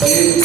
Hare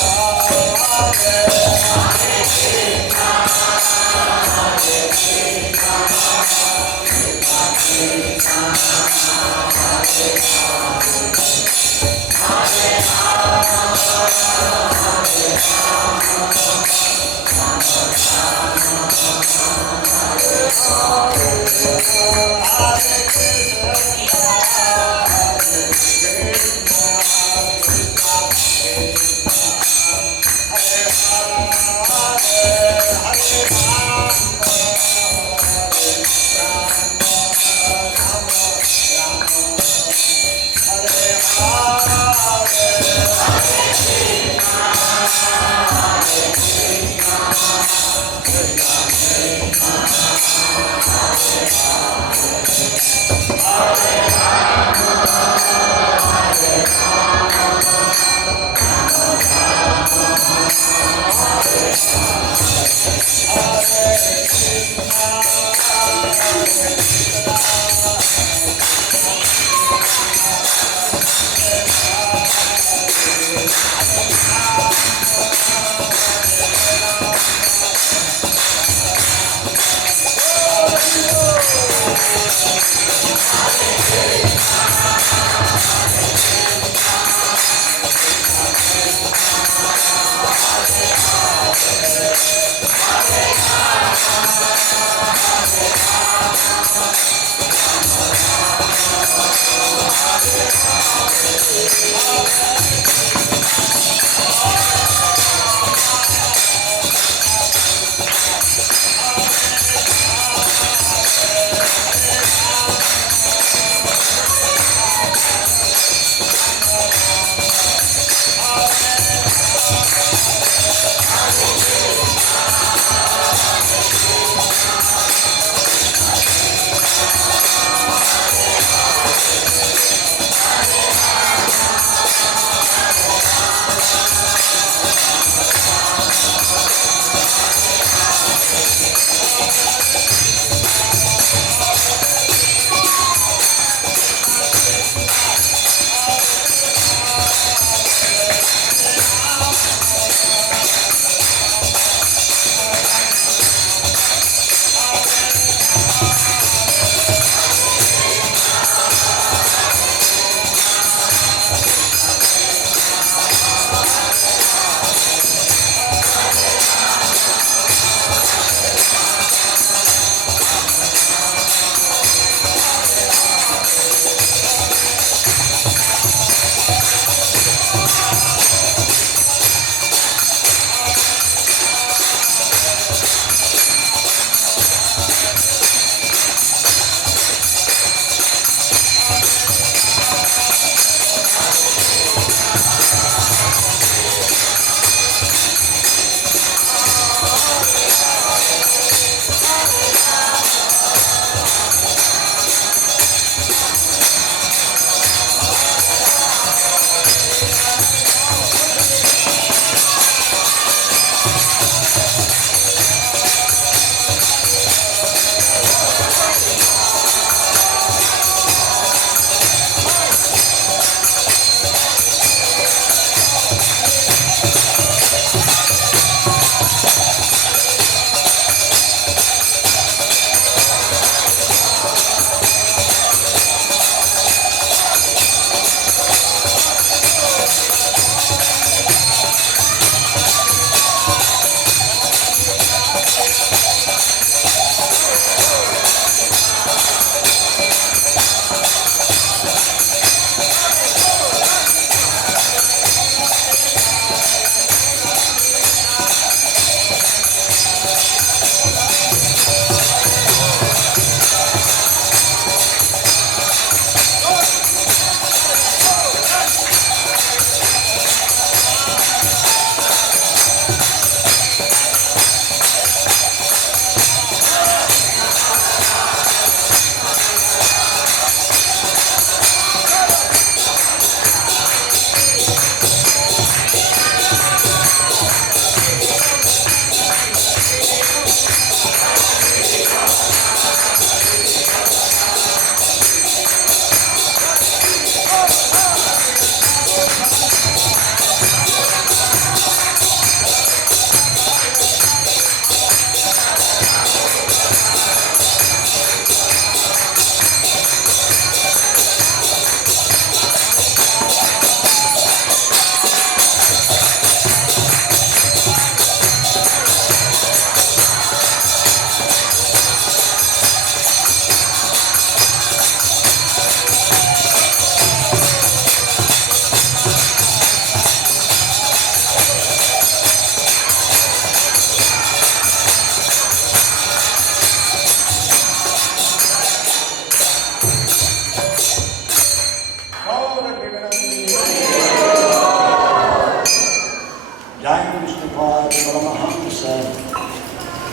Hare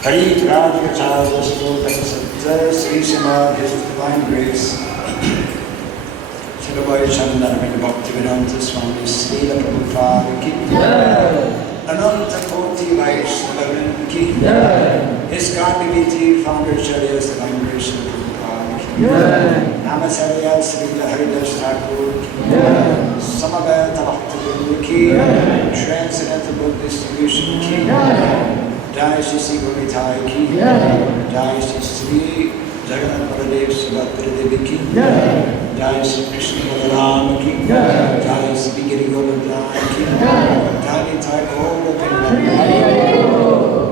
Hariprajacharya Sutta Sri Srimad His Divine Grace Srila Vaishnava Bhaktivedanta Swami Srila Prabhupada Ki Ananta Koti Vaishnava Ki His Karmiviti Founder Charya's Divine Grace Srila Prabhupada Ki Namasarya Srila Haridas Thakur Ki Samaveta Bhaktivedanta Ki Transcendental Book Distribution Ki Jai Shri Sri Gauritai Ki Jai Shri Sri Jagannath Baladev Subhadra Devi Ki Jai Shri Krishna Balaram Ki Jai Shri Giri Govardhan Ki Jai Nitai Gaur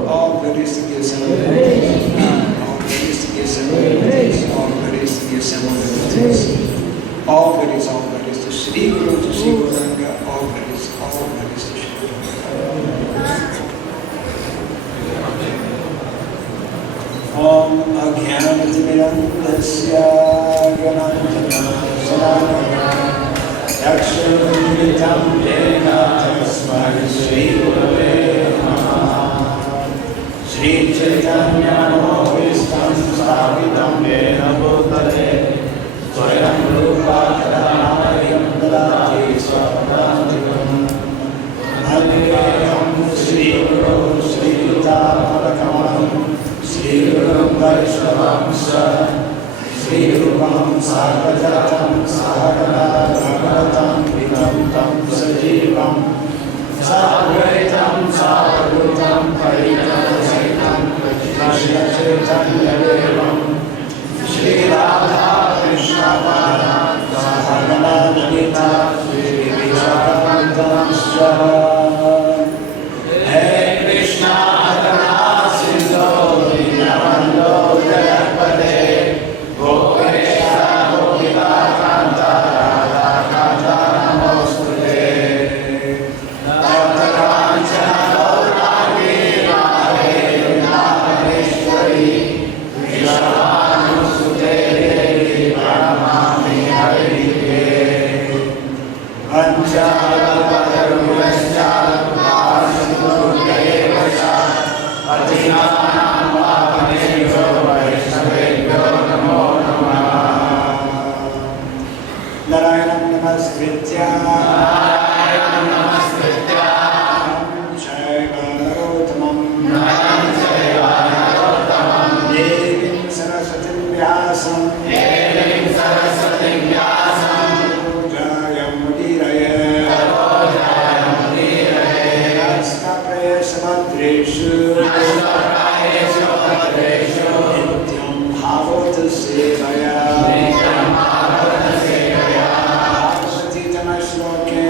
All glories to the assembled All glories to the assembled All glories to the assembled All glories to Shri Guru to Shri Gauranga All glories to Shri Om Agyanatimirandasya Gyananjanasana Yakshanitam Dena Tasmai Shri Gurave Namaha Shri Chaitanya Mohistam Savitam Dena Bhutale Swayam Rupa Kadayam Dalati Swatantikam Adhiyam Shri Guru Shri Taparakam Shri Guru Vaishnavamsa Shri Rupam Sarvajatam Sahagana Bhagavatam Vitamtam Sajivam Sarvaitam Sarvutam Paritam Saitam Krishna Chaitanya Devam Shri Radha Krishna Pada Sahagana Lalita Shri Vishakam Swaha Hey Krishna Adana Sindho Dinavando Jayapade Gopesha Gopita Kanta Radha Kanta Namaste Tata Kanchana Gauragi Radhe Namareshwari Vishwanusute Devi Paramami Harike Pancha Kalpataruvascha Atinanam Vapanebhyo Vaishnavebhyo Namo Namaha Narayanam Namaskritya Nam Chaiva Narottamam Devim Saraswatim Vyasam Pujayam Mudiraye Astapre Samadreshu Nityam Bhavata Sevaya Bhagavati Tamashloke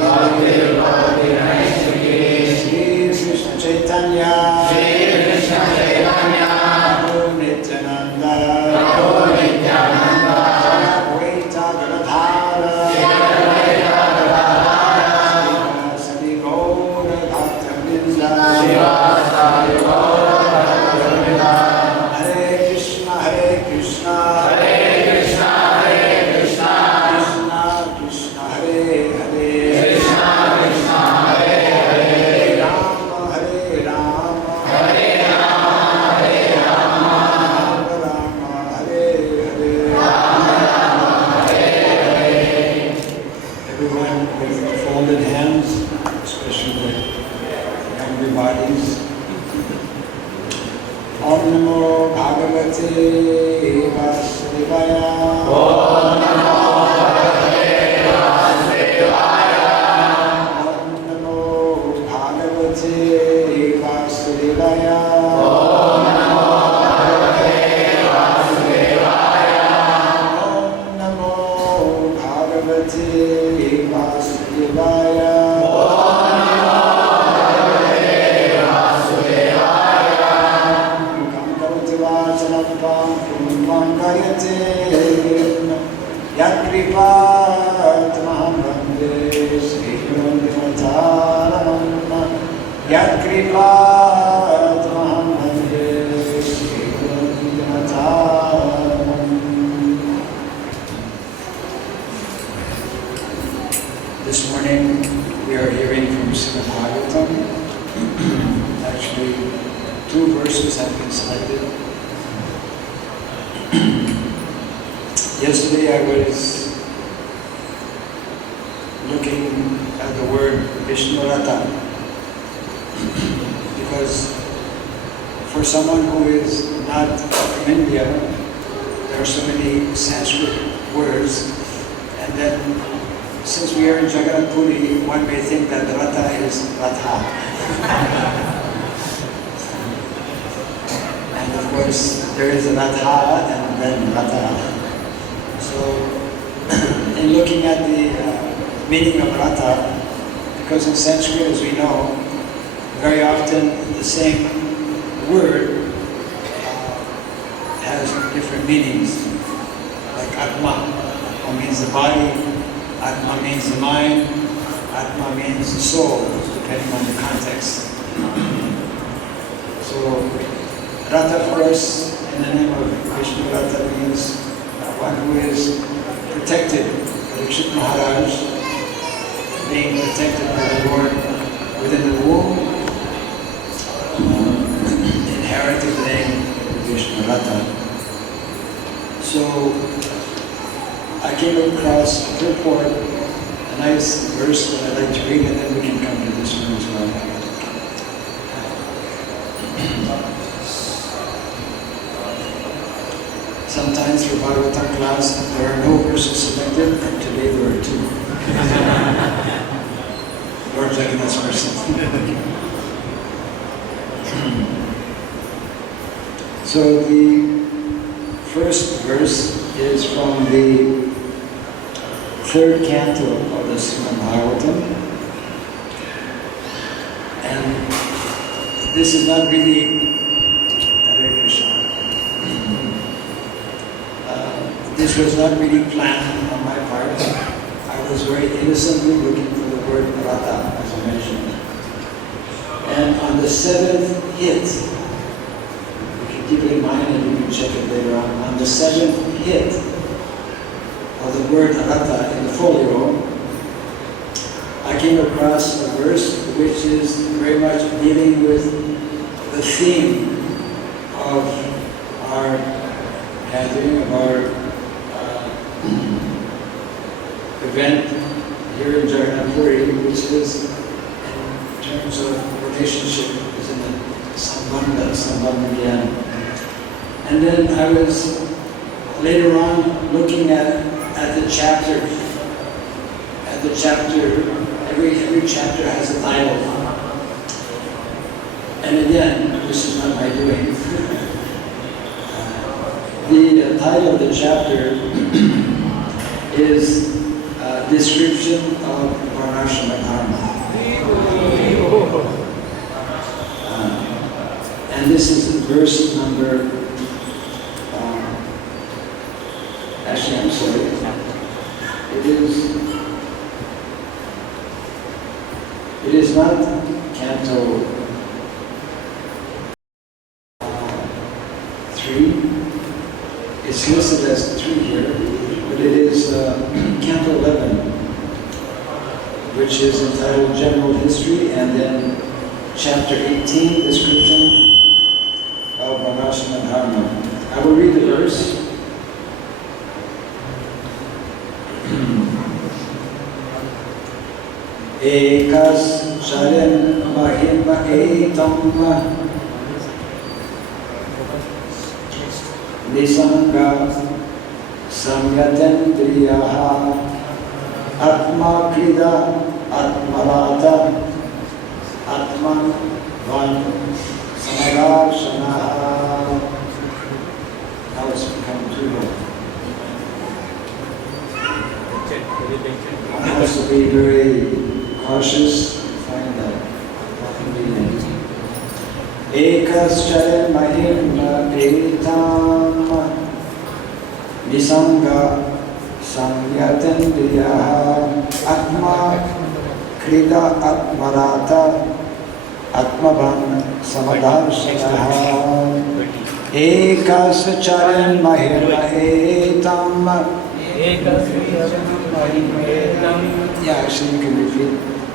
Bhaktir Bhavati Naistiki Shri Krishna Chaitanya Prabhu Nityananda Advaita Gadadhara Sri Gaura Bhaktivinoda Hare Krishna Krishna Krishna Hare Hare Hare Rama Hare Rama Everyone with folded hands, especially the younger bodies. Om Namo Bhagavate Vasudevaya. Om Namo Bhagavate Vasudevaya. Om Namo Bhagavate Vasudevaya. Om Namo Bhagavate Vasudevaya. Om Namo Bhagavate Vasudevaya. Mukam karoti vachalam pam gayate yat kripatamaham vande Sri Guru Dimataranam yat kripatamaham vande Sri Guru Dimataranam. This morning we are hearing from Srimad Bhagavatam. Actually, 2 verses have been selected. Yesterday I was looking at the word Vishnurata, because for someone who is not from India, there are so many Sanskrit words, and then since we are in Jagannath Puri, one may think that Ratha is Ratha. And of course, there is a Ratha and then Ratha. So, in looking at the meaning of Ratha, because in Sanskrit, as we know, very often the same word has different meanings. Like Atma, Atma means the body, Atma means the mind, Atma means the soul, depending on the context. So, Ratha for us, in the name of Vishnu, Ratha means one who is protected. Parikshit Maharaj, being protected by the Lord within the womb, inherited the name Vishnu Ratha. So I came across a purport, a nice verse that I'd like to read, and then we can come to this one as well. Sometimes for Bhagavatam class, there are no verses selected, and today there are 2. Lord Jagannath's mercy. So the first verse is from the 3rd canto of the Srimad Bhagavatam, and this is not really Hare Krishna. This was not really planned on my part. I was very innocently looking for the word Ratha, as I mentioned. And on the 7th hit, you can keep it in mind and you can check it later on the 7th hit of the word Ratha in the folio, I came across a verse which is very much dealing with the theme of our gathering, of our event here in Jagannath Puri, which is in terms of relationship, is in the Sambandha Gyan. And then I was later on looking at the chapter. At the chapter, every chapter has a title. And again, this is not my doing. The title of the chapter is Description of Varnashrama Dharma. And this is verse number, actually I'm sorry, it is not canto 3, it's listed as 3 here, but it is canto 11, which is entitled General History, and then chapter 18, Description of Varnashrama Dharma. I will read the verse. Ekas sharan mahima etam nisanga samyatendriyaha atma krida atmarata atman van samarashanaha. Now it's become too long. One has to be very cautious to find that Ekascharan mahimma etam nisanga samyatendriyaha atma krida atmarata atmavan samadarshanaha. Ekascharan mahimma etam. Yeah, actually you can repeat.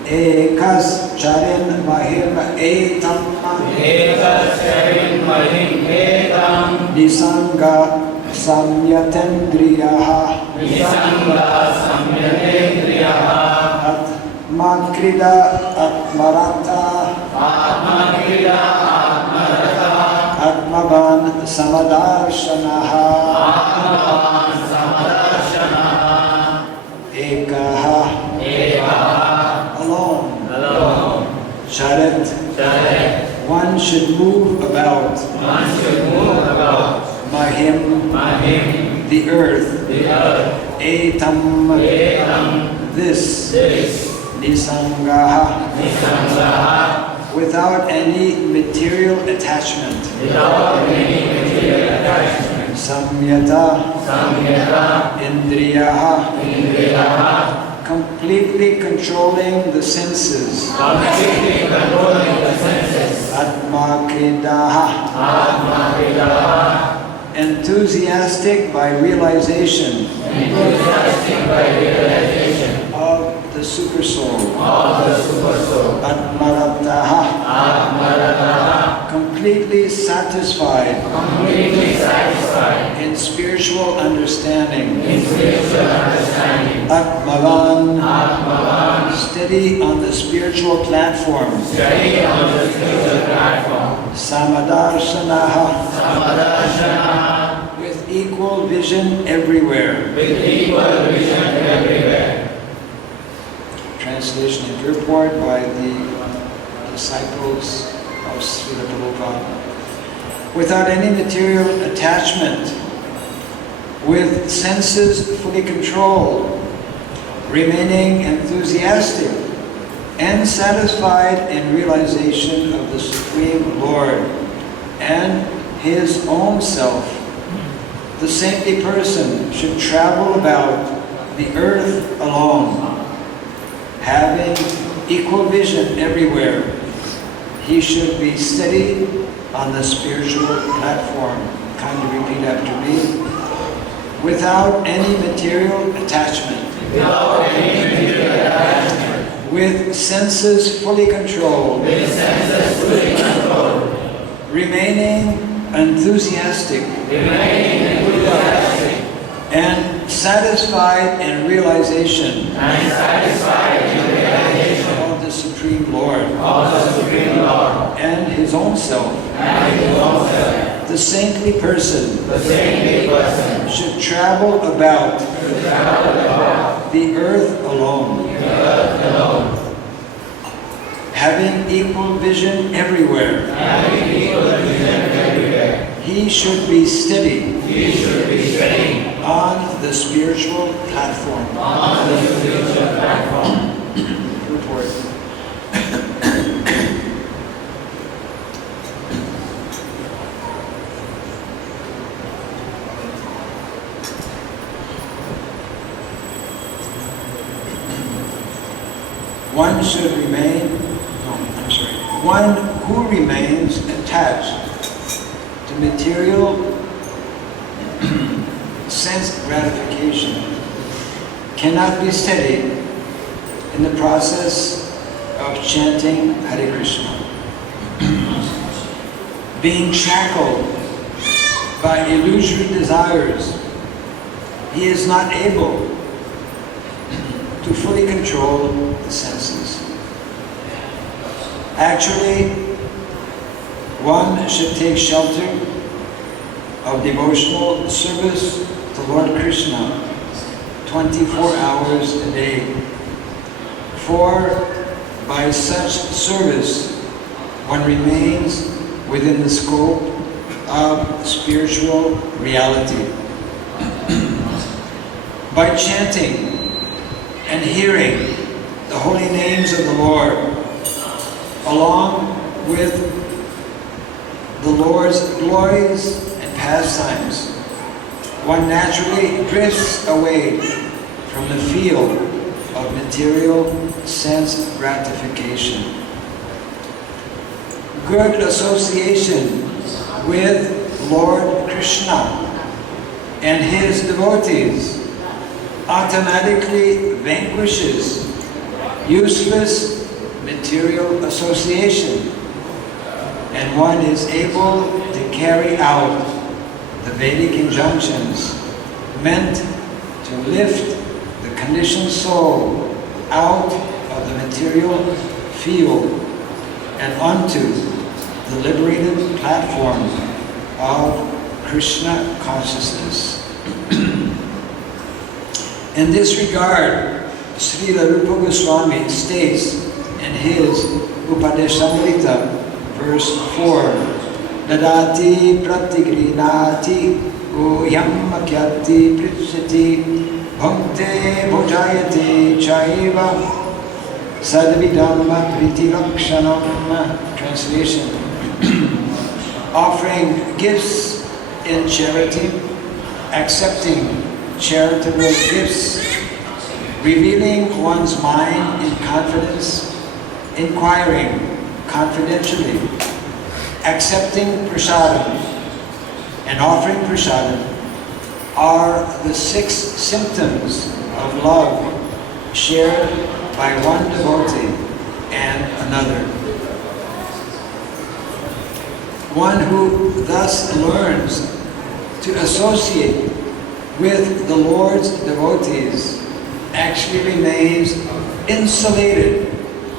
Ekas charin mahim etam Nisanga samyatendriyaha Atmakrida atmarata Atmavan samadarshanaha Ekaha alone. Sharit. One should move about. Mahim. The earth. Etam. This. Nisangaha. Without any material attachment. Samyata. Indriyaha. Completely controlling the senses. Atmakridaha. Enthusiastic by realization. Of the super soul. Atmarataha. Completely satisfied. In spiritual understanding. Atmavan. Steady on the spiritual platform. Samadarshanaha. With equal vision everywhere. Translation and purport by the disciples of Srila Prabhupada. Without any material attachment, with senses fully controlled, remaining enthusiastic and satisfied in realization of the Supreme Lord and his own self, the saintly person should travel about the earth alone, having equal vision everywhere. He should be steady on the spiritual platform. Kindly repeat after me. Without any material attachment. With senses fully controlled. Remaining enthusiastic. And satisfied in realization. Of the Supreme Lord. And his own self. The saintly person should travel about the earth alone, having equal vision everywhere. He should be steady on the spiritual platform. Report. One should remain, one who remains attached to material sense gratification cannot be steady in the process of chanting Hare Krishna. Being shackled by illusory desires, he is not able to fully control the senses. Actually, one should take shelter of devotional service to Lord Krishna 24 hours a day. For by such service, one remains within the scope of spiritual reality. By chanting and hearing the holy names of the Lord, along with the Lord's glories and pastimes, one naturally drifts away from the field of material sense gratification. Good association with Lord Krishna and his devotees automatically vanquishes useless material association, and one is able to carry out the Vedic injunctions meant to lift the conditioned soul out of the material field and onto the liberated platform of Krishna consciousness. In this regard, Srila Rupa Goswami states in his Upadeshamrita, verse 4, Dadati pratigrinati uyam makyati prichyati bhakte bhojayate chaiva sadvidamma priti lakshanam. Translation: offering gifts in charity, accepting charitable gifts, revealing one's mind in confidence, inquiring confidentially, accepting prasadam, and offering prasadam are the 6 symptoms of love shared by one devotee and another. One who thus learns to associate with the Lord's devotees actually remains insulated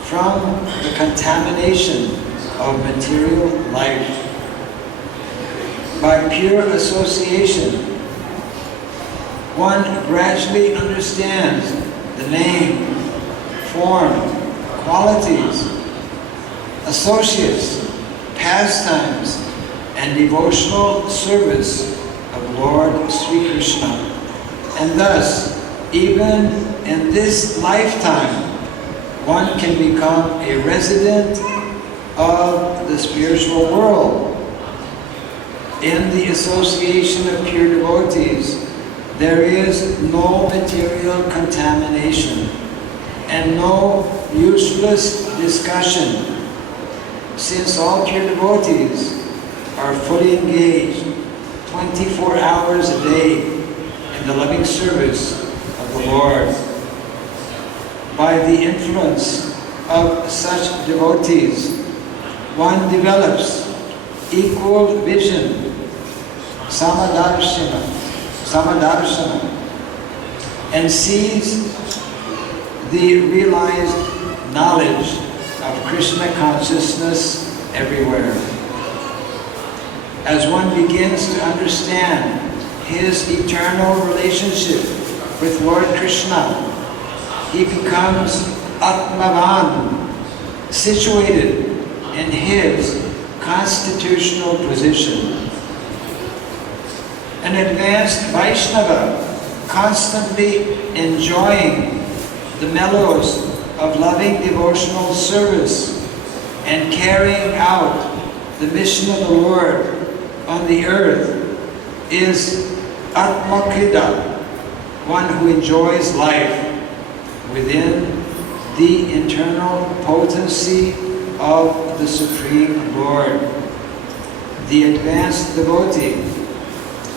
from the contamination of material life. By pure association, one gradually understands the name, form, qualities, associates, pastimes, and devotional service of Lord Sri Krishna. And thus, even in this lifetime, one can become a resident of the spiritual world. In the association of pure devotees, there is no material contamination and no useless discussion, since all pure devotees are fully engaged 24 hours a day in the loving service of the Lord. By the influence of such devotees, one develops equal vision, samadarshana, and sees the realized knowledge of Krishna consciousness everywhere. As one begins to understand his eternal relationship with Lord Krishna, he becomes Atmavan, situated in his constitutional position. An advanced Vaishnava, constantly enjoying the mellows of loving devotional service and carrying out the mission of the Lord on the earth, is Atmakrita, one who enjoys life within the internal potency of the Supreme Lord. The advanced devotee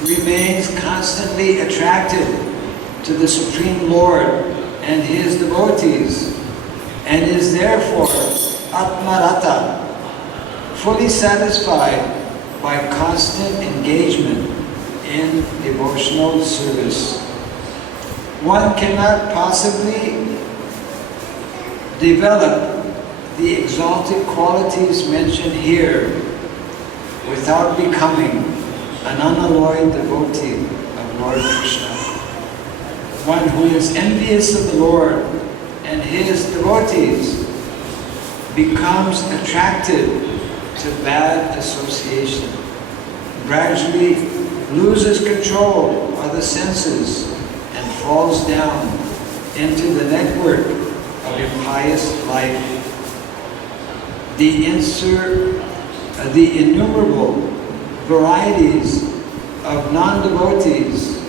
remains constantly attracted to the Supreme Lord and his devotees, and is therefore Atmarata, fully satisfied by constant engagement in devotional service. One cannot possibly develop the exalted qualities mentioned here without becoming an unalloyed devotee of Lord Krishna. One who is envious of the Lord and his devotees becomes attracted to bad association, gradually loses control of the senses, and falls down into the network of impious life. The innumerable varieties of non-devotees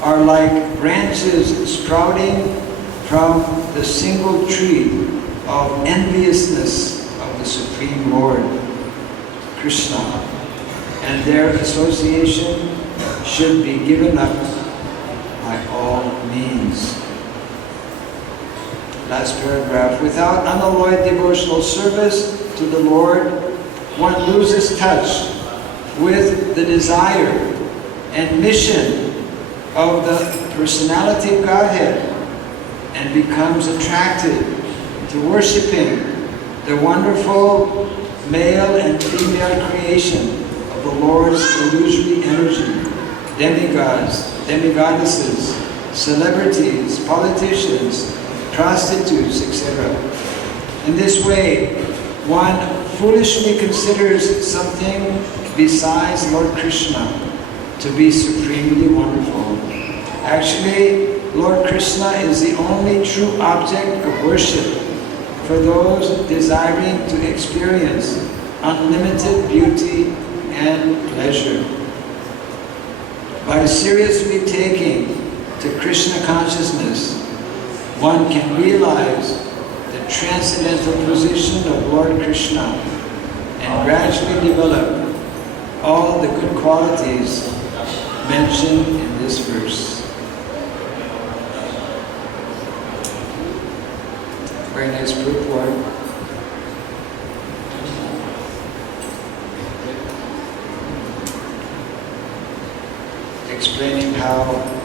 are like branches sprouting from the single tree of enviousness of the Supreme Lord, Krishna, and their association should be given up by all means. last paragraph, without unalloyed devotional service to the Lord, one loses touch with the desire and mission of the personality of Godhead and becomes attracted to worshiping the wonderful male and female creation of the Lord's illusory energy, demigods, demigoddesses, celebrities, politicians, prostitutes, etc. In this way, one foolishly considers something besides Lord Krishna to be supremely wonderful. Actually, Lord Krishna is the only true object of worship for those desiring to experience unlimited beauty and pleasure. By seriously taking to Krishna consciousness, one can realize the transcendental position of Lord Krishna and gradually develop all the good qualities mentioned in this verse. Very nice purport. Explaining how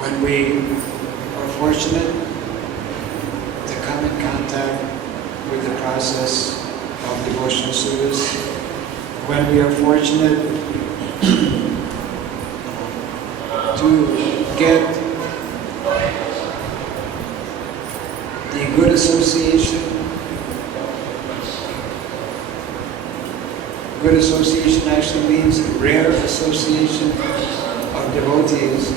when we are fortunate to come in contact with the process of devotional service, when we are fortunate to get the good association. Good association actually means rare association of devotees.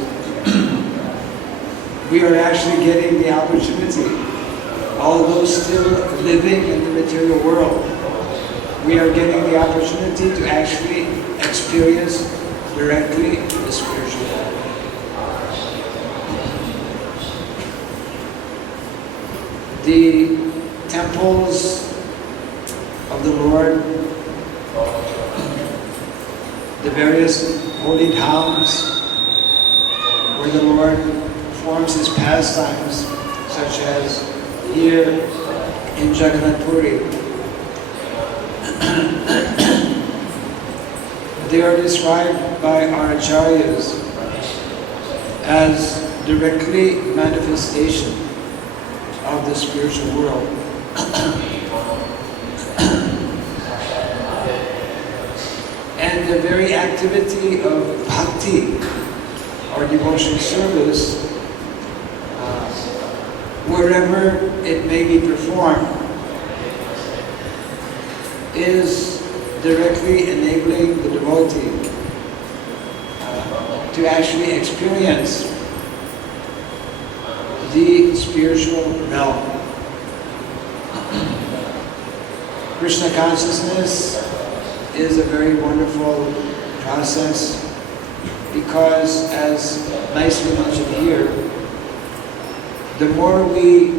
We are actually getting the opportunity, although still living in the material world, we are getting the opportunity to actually experience directly the spiritual world. The temples of the Lord, the various holy towns where the Lord performs His pastimes, such as here in Jagannath Puri. They are described by our acharyas as directly manifestation of the spiritual world. And the very activity of bhakti, or devotional service, wherever it may be performed, is directly enabling the devotee to actually experience the spiritual realm. Krishna consciousness is a very wonderful process because, as nicely mentioned here, the more we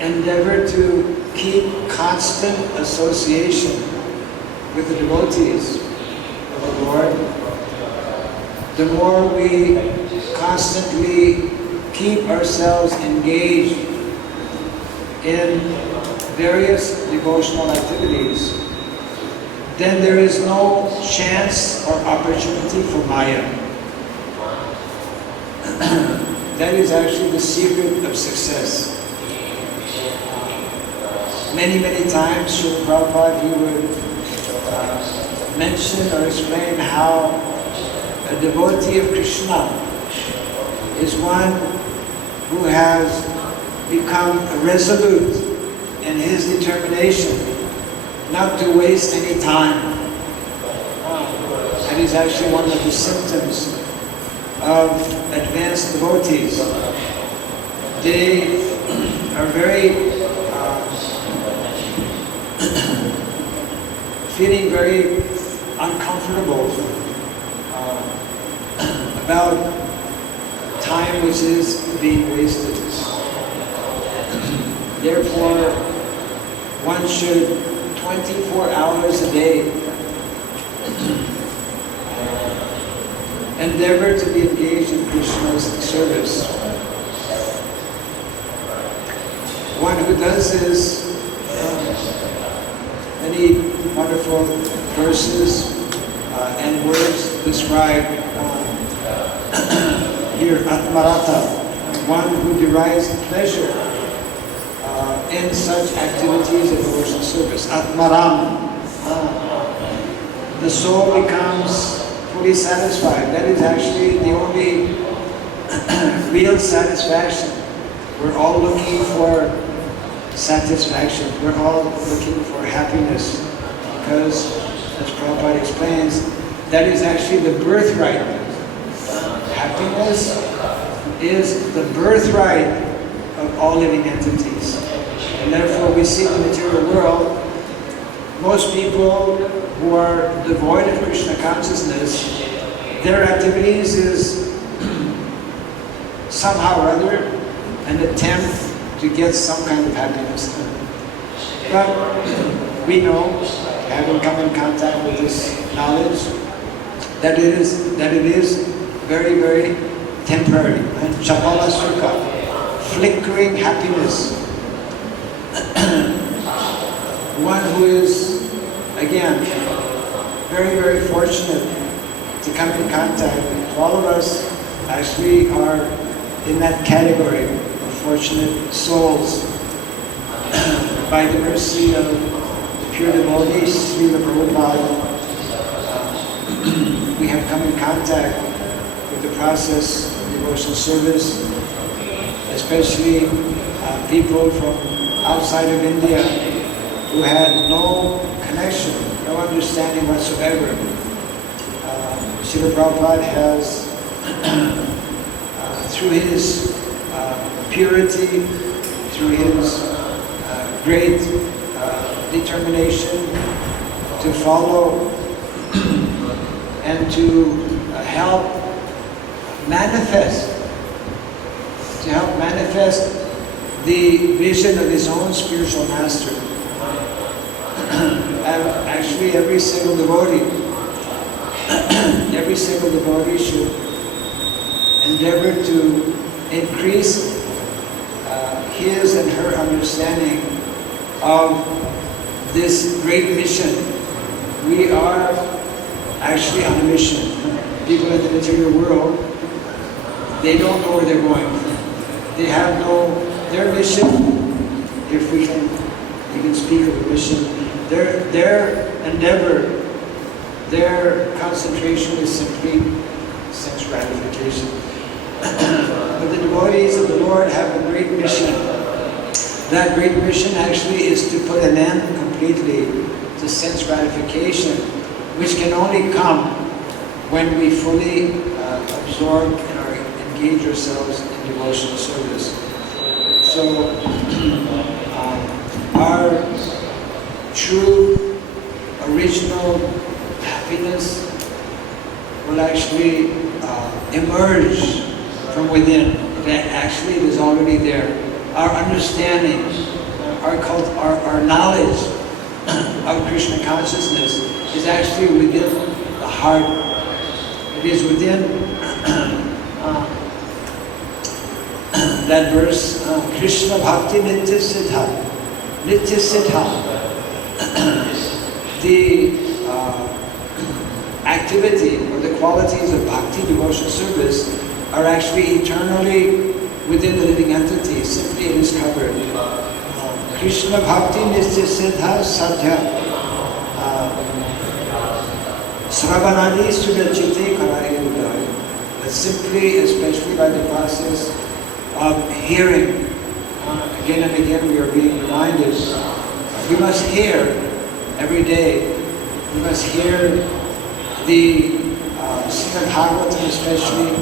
endeavor to keep constant association with the devotees of the Lord, the more we constantly keep ourselves engaged in various devotional activities, then there is no chance or opportunity for Maya. That is actually the secret of success. Many, many times, Srila Prabhupada, he would mention or explain how a devotee of Krishna is one who has become resolute in his determination not to waste any time. That is actually one of the symptoms of advanced devotees. They are very feeling very uncomfortable about time which is being wasted. Therefore, one should 24 hours a day. Endeavor to be engaged in Krishna's service. One who does this, many wonderful verses and words describe here Atmarata, one who derives pleasure in such activities of devotional service. Atmaram, the soul becomes fully satisfied. That is actually the only real satisfaction. We're all looking for satisfaction. We're all looking for happiness because, as Prabhupada explains, that is actually the birthright. Happiness is the birthright of all living entities. And therefore we see in the material world, most people who are devoid of Krishna consciousness, their activities is somehow or other an attempt to get some kind of happiness. But we know, having come in contact with this knowledge, that it is very, very temporary. And Chapala Sukha, flickering happiness. One who is, again, very, very fortunate to come in contact with all of us actually are in that category of fortunate souls. By the mercy of the pure devotees, Srila Prabhupada, we have come in contact with the process of devotional service, especially people from outside of India who had no connection, no understanding whatsoever. Srila Prabhupada has, through his purity, through his great determination to follow and to help manifest the vision of his own spiritual master. Actually, every single devotee should endeavor to increase his and her understanding of this great mission. We are actually on a mission. People in the material world, they don't know where they're going. They have their mission, if we can even speak of a mission, their endeavor, their concentration is simply sense gratification. But the devotees of the Lord have a great mission. That great mission actually is to put an end completely to sense gratification, which can only come when we fully absorb and engage ourselves in devotional service. So our true, original happiness will actually emerge from within. That actually is already there. Our understanding, our knowledge of Krishna consciousness is actually within the heart. It is within that verse, Krishna Bhakti Nitya Siddha. Nitya Siddha. The activity or the qualities of bhakti devotional service are actually eternally within the living entity. Simply it is covered. Krishna Bhakti Nitya Siddha Sadhya Sravanadi Sudachite Karari Udaya. But simply, especially by the process of hearing, again and again we are being reminded, we must hear every day. We must hear the Srimad Bhagavatam especially.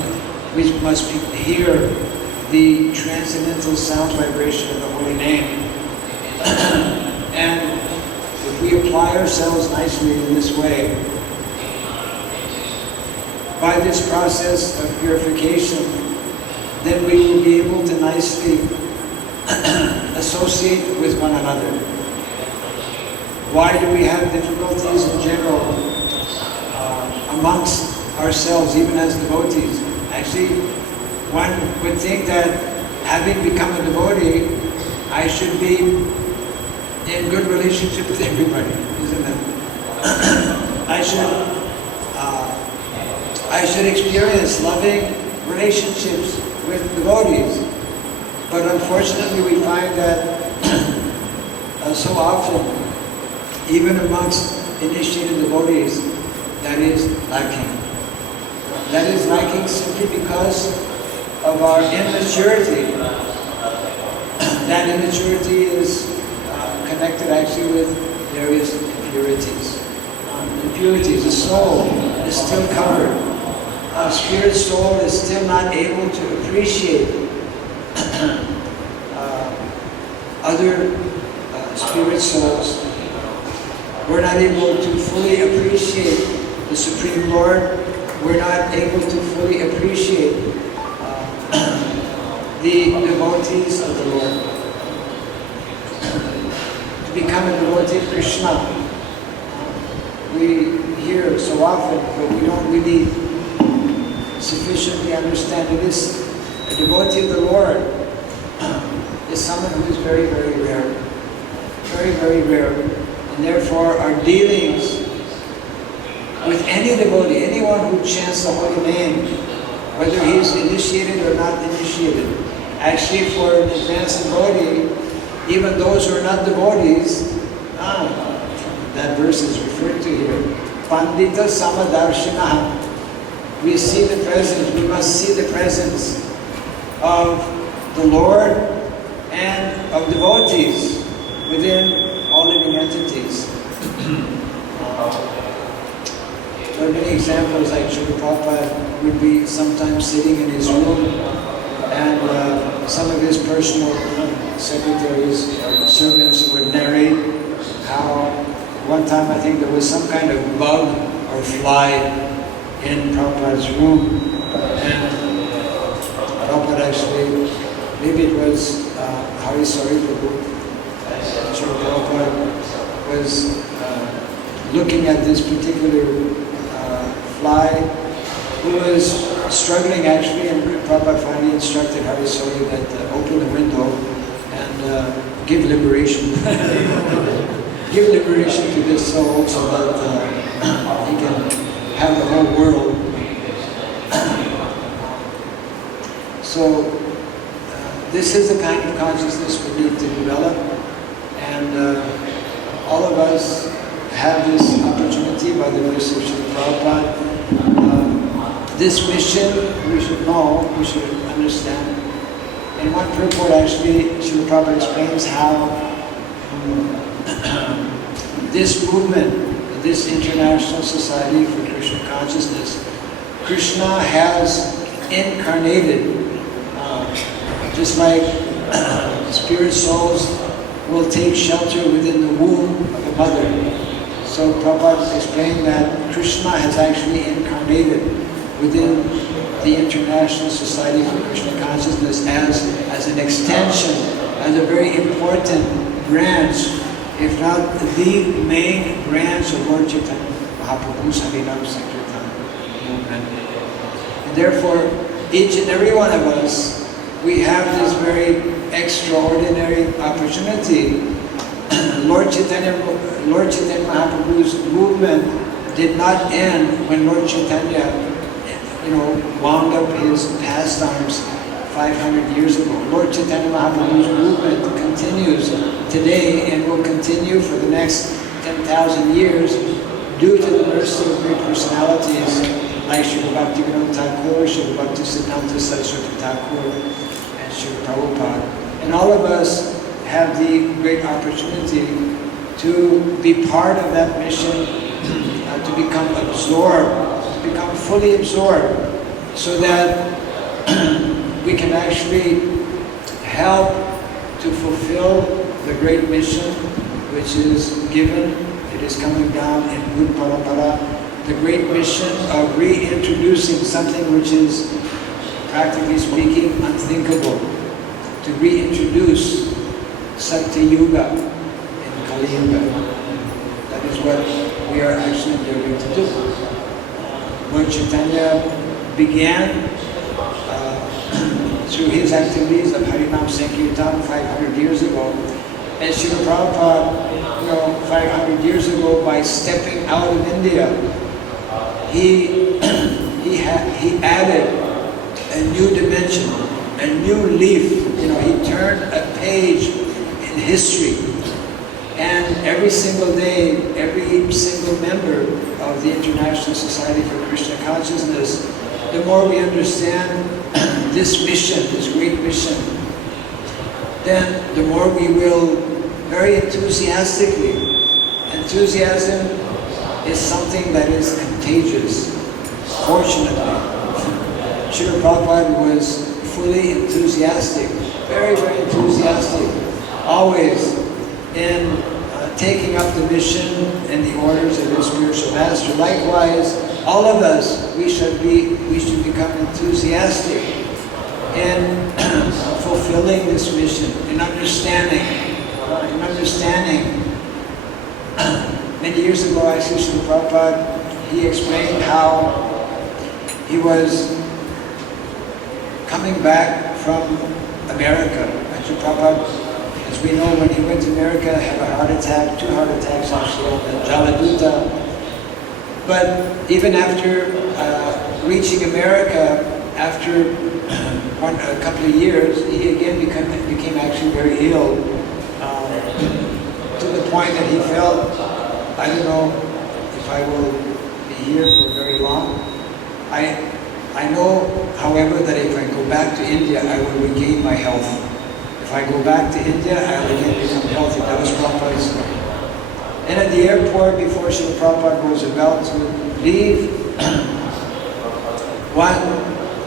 We must hear the transcendental sound vibration of the holy name. And if we apply ourselves nicely in this way, by this process of purification, then we will be able to nicely associate with one another. Why do we have difficulties in general amongst ourselves, even as devotees? Actually, one would think that having become a devotee, I should be in good relationship with everybody, isn't it? I should experience loving relationships with devotees. But unfortunately, we find that so often, even amongst initiated devotees, that is lacking. That is lacking simply because of our immaturity. That immaturity is connected actually with various impurities. The soul is still covered. Our spirit soul is still not able to appreciate other spirit souls. We're not able to fully appreciate the Supreme Lord. We're not able to fully appreciate the devotees of the Lord. To become a devotee of Krishna, we hear so often, but we don't really sufficiently understand it. Is a devotee of the Lord is someone who is very, very rare. Very, very rare. And therefore our dealings with any devotee, anyone who chants the holy name, whether he's initiated or not initiated, actually for an advanced devotee, even those who are not devotees, that verse is referred to here, Pandita Samadarshinaha. We see the presence, we must see the presence of the Lord and of devotees within all living entities. There are many examples, like Srila Prabhupada would be sometimes sitting in his room and some of his personal secretaries or servants would narrate how one time I think there was some kind of bug or fly in Prabhupada's room, and Prabhupada actually, maybe it was Hari Sari Prabhu, Srila Prabhupada was looking at this particular fly who was struggling actually, and Prabhupada finally instructed Hari Sari that open the window and give liberation. Give liberation to this soul so that he can have the whole world. So this is the kind of consciousness we need to develop, and all of us have this opportunity by the mercy of Srila Prabhupada. This mission we should know, we should understand. In one purport actually, Srila Prabhupada explains how this movement, this International Society for Krishna Consciousness, Krishna has incarnated, just like spirit souls will take shelter within the womb of a mother. So Prabhupada explained that Krishna has actually incarnated within the International Society for Krishna Consciousness as an extension, as a very important branch, if not the main branch of Lord Chaitanya Mahaprabhu's Harinam Sankirtan movement. And therefore, each and every one of us, we have this very extraordinary opportunity. Lord Chaitanya Mahaprabhu's movement did not end when Lord Chaitanya, wound up his pastimes 500 years ago. Lord Chaitanya Mahaprabhu's movement continues today and will continue for the next 10,000 years due to the mercy of great personalities like Srila Bhaktivinoda Thakur, Srila Bhaktisiddhanta Saraswati Thakur, and Srila Prabhupada. And all of us have the great opportunity to be part of that mission, to become absorbed, to become fully absorbed, so that we can actually help to fulfill the great mission which is given. It is coming down in Good Parampara, the great mission of reintroducing something which is, practically speaking, unthinkable. To reintroduce Satya Yuga in Kali Yuga. That is what we are actually endeavoring to do. Lord Chaitanya began through his activities of Harinam Sankirtan 500 years ago. And Srila Prabhupada, 500 years ago, by stepping out of India, he added a new dimension, a new leaf. He turned a page in history. And every single day, every single member of the International Society for Krishna Consciousness, the more we understand this mission, this great mission, then the more we will very enthusiastically. Enthusiasm is something that is contagious, fortunately. Srila Prabhupada was fully enthusiastic, very, very enthusiastic, always in taking up the mission and the orders of his spiritual master. Likewise, all of us, we should become enthusiastic in fulfilling this mission, in understanding. Many years ago, I see Srila Prabhupada, he explained how he was coming back from America. Actually, Prabhupada, as we know, when he went to America, had a heart attack, 2 heart attacks actually, at Jaladuta. But even after reaching America, after a couple of years, he again became actually very ill, to the point that he felt, I don't know if I will be here for very long. I know, however, that if I go back to India, I will regain my health. If I go back to India, I will again become healthy. That was Prabhupada's. And at the airport, before Srila Prabhupada was about to leave, one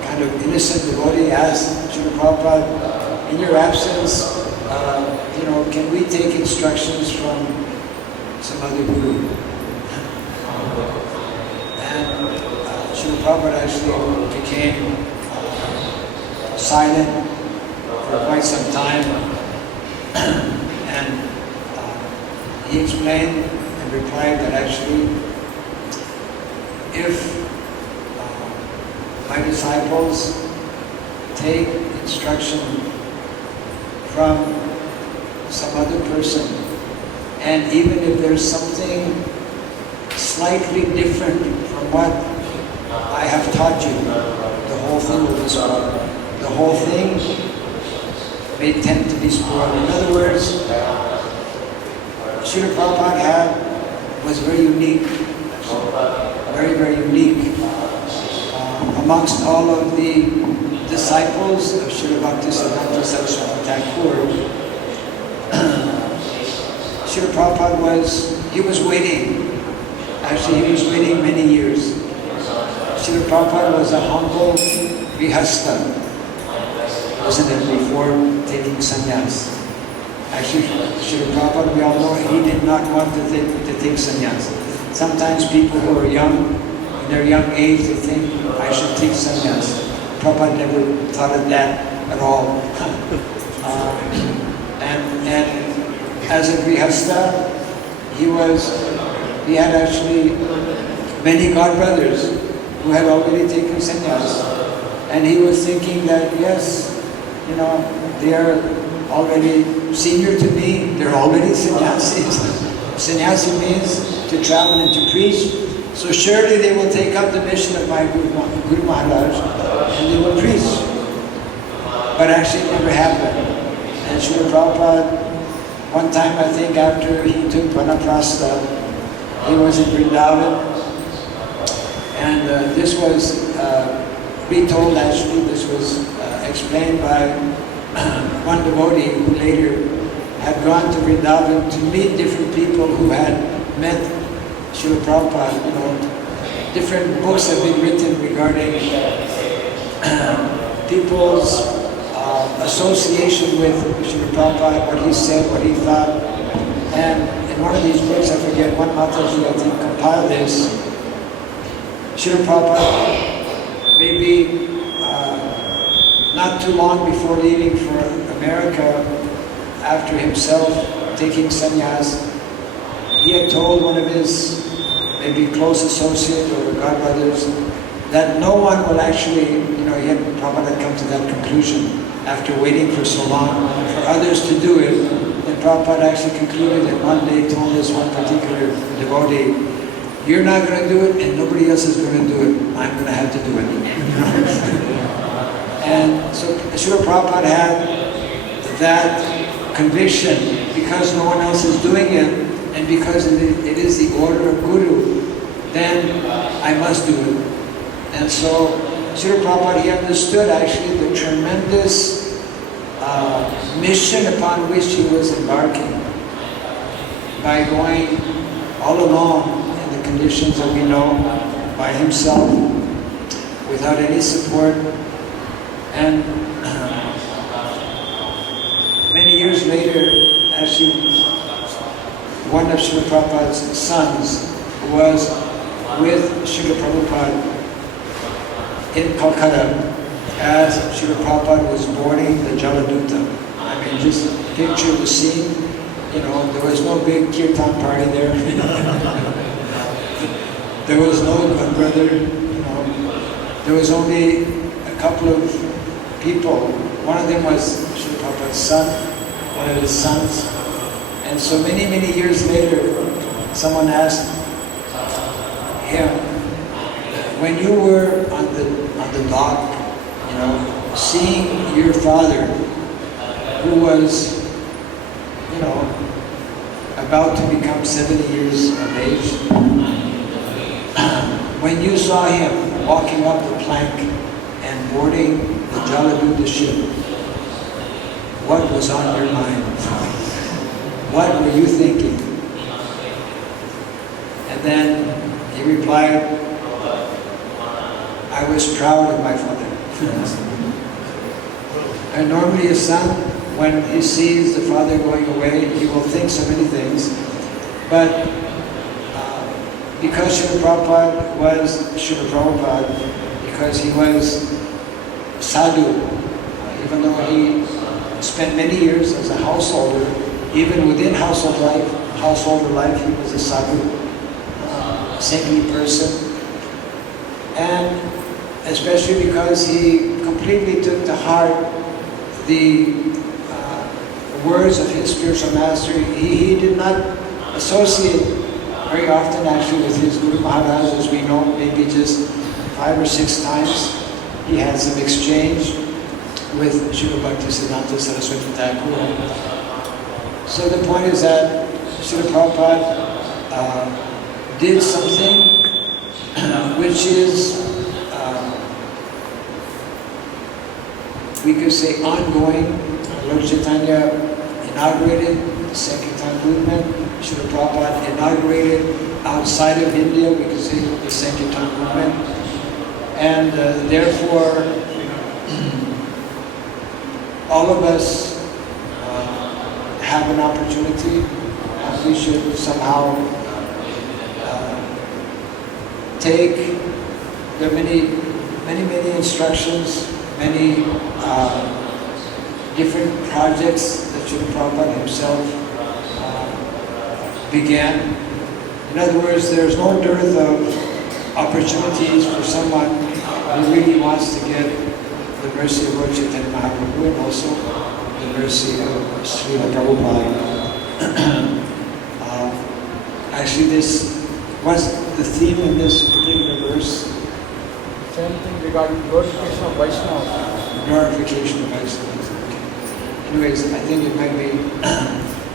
kind of innocent devotee asked Srila Prabhupada, in your absence, can we take instructions from some other guru? And Srila Prabhupada actually became silent for quite some time, and he explained and replied that actually, if my disciples take instruction from some other person, and even if there's something slightly different from what I have taught you, the whole thing will be spoiled. The whole thing may tend to be spoiled. In other words, Srila Prabhupada was very unique, very, very unique. Amongst all of the disciples of Srila Bhaktisiddhanta Saraswati Thakur, Srila Prabhupada was waiting. Actually, he was waiting many years. Srila Prabhupada was a humble grihastha, wasn't it, before taking sannyas. Actually, Srila Prabhupada, we all know, he did not want to take sannyas. Sometimes people who are young, in their young age, they think, I should take sannyas. Prabhupada never thought of that at all. And as a grihastha, he had actually many godbrothers who had already taken sannyas. And he was thinking that, yes, they are already senior to me, they're already sannyasis. Sannyasi means to travel and to preach. So surely they will take up the mission of my Guru Maharaj and they will preach. But actually it never happened. And Srila Prabhupada, one time I think after he took Vanaprastha, he was in Vrindavan, and this was retold actually, this was explained by one devotee who later had gone to Vrindavan to meet different people who had met Srila Prabhupada. Different books have been written regarding people's association with Srila Prabhupada, what he said, what he thought. And in one of these books, I forget, one Mataji, I think, compiled this. Srila Prabhupada, maybe not too long before leaving for America, after himself taking sannyas, he had told one of his maybe close associate or godbrothers that no one will actually, Prabhupada had come to that conclusion after waiting for so long for others to do it. And Prabhupada actually concluded and one day told this one particular devotee, you're not going to do it and nobody else is going to do it. I'm going to have to do it. And so Srila Prabhupada had that conviction because no one else is doing it and because it is the order of Guru, then I must do it. And so Srila Prabhupada, he understood actually the tremendous mission upon which he was embarking by going all alone in the conditions that we know, by himself, without any support. And many years later, actually, one of Srila Prabhupada's sons was with Srila Prabhupada in Calcutta as Srila Prabhupada was boarding the Jaladuta. I mean, just picture the scene. There was no big kirtan party there. There was no brother. There was only a couple of people. One of them was Srila Prabhupada's son, one of his sons. And so many, many years later, someone asked him, when you were on the dock, seeing your father, who was, about to become 70 years of age, when you saw him walking up the plank and boarding the Jaladuta ship, what was on your mind? What were you thinking? And then he replied, I was proud of my father. And normally a son, when he sees the father going away, he will think so many things. But because Srila Prabhupada was Srila Prabhupada, because he was sadhu, even though he spent many years as a householder, even within householder life, he was a sadhu, saintly person. And especially because he completely took to heart the words of his spiritual master. He did not associate very often actually with his Guru Maharaj, as we know, maybe just 5 or 6 times. He had some exchange with Srila Bhaktisiddhanta Saraswati Thakur. So the point is that Srila Prabhupada did something which is, we could say, ongoing. Lord Chaitanya inaugurated the Sankirtan movement. Srila Prabhupada inaugurated outside of India, we could say, the Sankirtan movement. And therefore, all of us have an opportunity. We should somehow take the many instructions, many different projects that Srila Prabhupada himself began. In other words, there's no dearth of opportunities for someone who really wants to get the mercy of Lord Chaitanya Mahaprabhu and also the mercy of Srila Prabhupada. Actually, what's the theme in this particular verse? Same thing regarding glorification of Vaishnava. Glorification of Vaishnava. Okay. Anyways, I think it might be,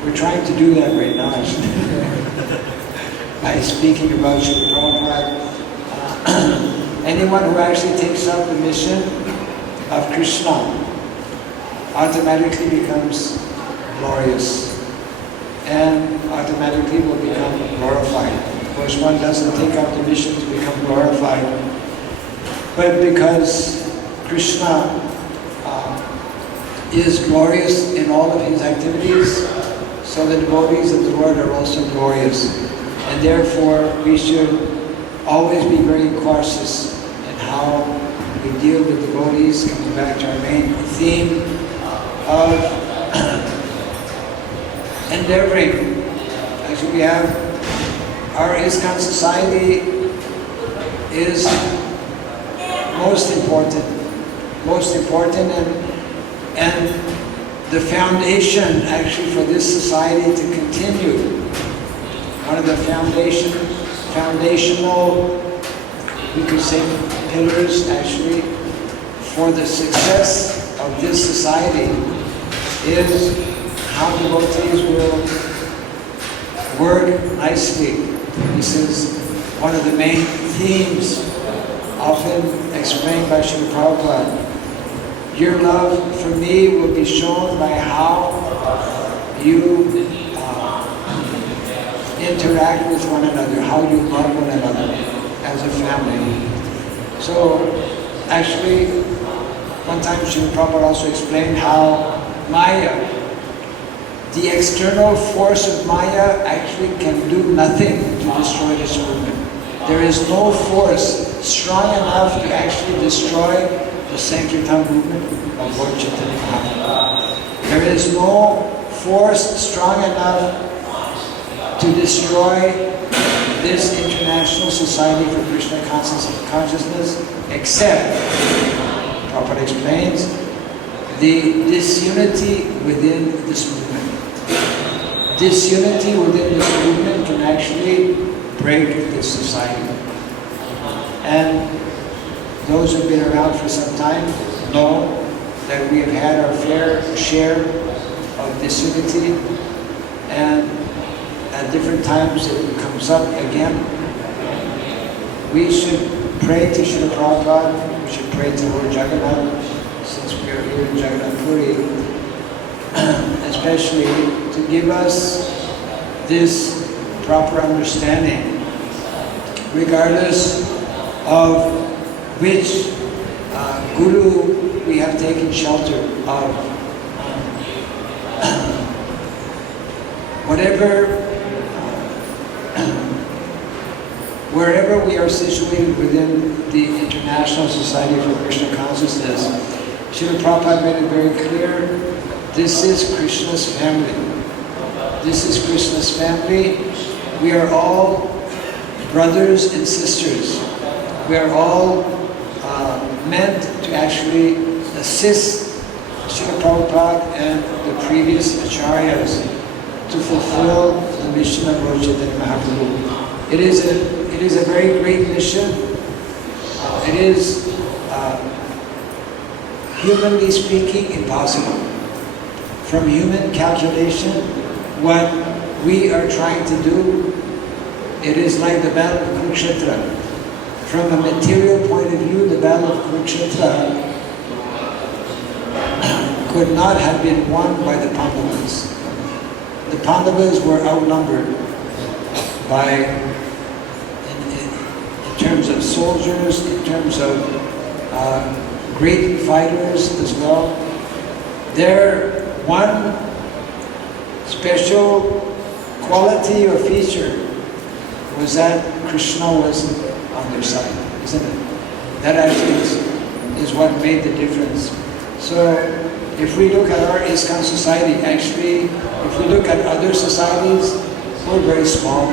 we're trying to do that right now, actually. By speaking about Srila Prabhupada. Anyone who actually takes up the mission of Krishna automatically becomes glorious and automatically will become glorified. Of course, one doesn't take up the mission to become glorified, but because Krishna is glorious in all of his activities, so the devotees of the Lord are also glorious. And therefore, we should always be very cautious in how we deal with devotees, coming back to our main theme of endeavoring. Actually, we have our ISKCON society is most important and the foundation actually for this society to continue. One of the foundational, we could say, pillars actually for the success of this society is how devotees will work nicely. This is one of the main themes often explained by Srila Prabhupada. Your love for me will be shown by how you interact with one another, how you love one another as a family. So actually, one time Srila Prabhupada also explained how Maya, the external force of Maya actually can do nothing to destroy this movement. There is no force strong enough to actually destroy the Sankirtan movement of Lord Chaitanya Mahaprabhu. There is no force strong enough to destroy this international society for Krishna consciousness except, Prabhupada explains, the disunity within this movement. Disunity within this movement can actually break this society. And those who have been around for some time know that we have had our fair share of disunity, and at different times it comes up again. We should pray to Srila Prabhupada, we should pray to Lord Jagannath, since we are here in Jagannath Puri, especially to give us this proper understanding, regardless of which guru we have taken shelter of. Wherever we are situated within the International Society for Krishna Consciousness, Srila Prabhupada made it very clear, this is Krishna's family. This is Krishna's family. We are all brothers and sisters. We are all meant to actually assist Srila Prabhupada and the previous acharyas to fulfill the mission of Lord Chaitanya Mahaprabhu. It is a very great mission. It is, humanly speaking, impossible. From human calculation, what we are trying to do, it is like the battle of Kurukshetra. From a material point of view, the battle of Kurukshetra could not have been won by the Pandavas. The Pandavas were outnumbered by, in terms of soldiers, in terms of great fighters as well. Their one special quality or feature was that Krishna was on their side, isn't it? That actually is what made the difference. So if we look at our ISKCON society, actually, if we look at other societies, we're very small,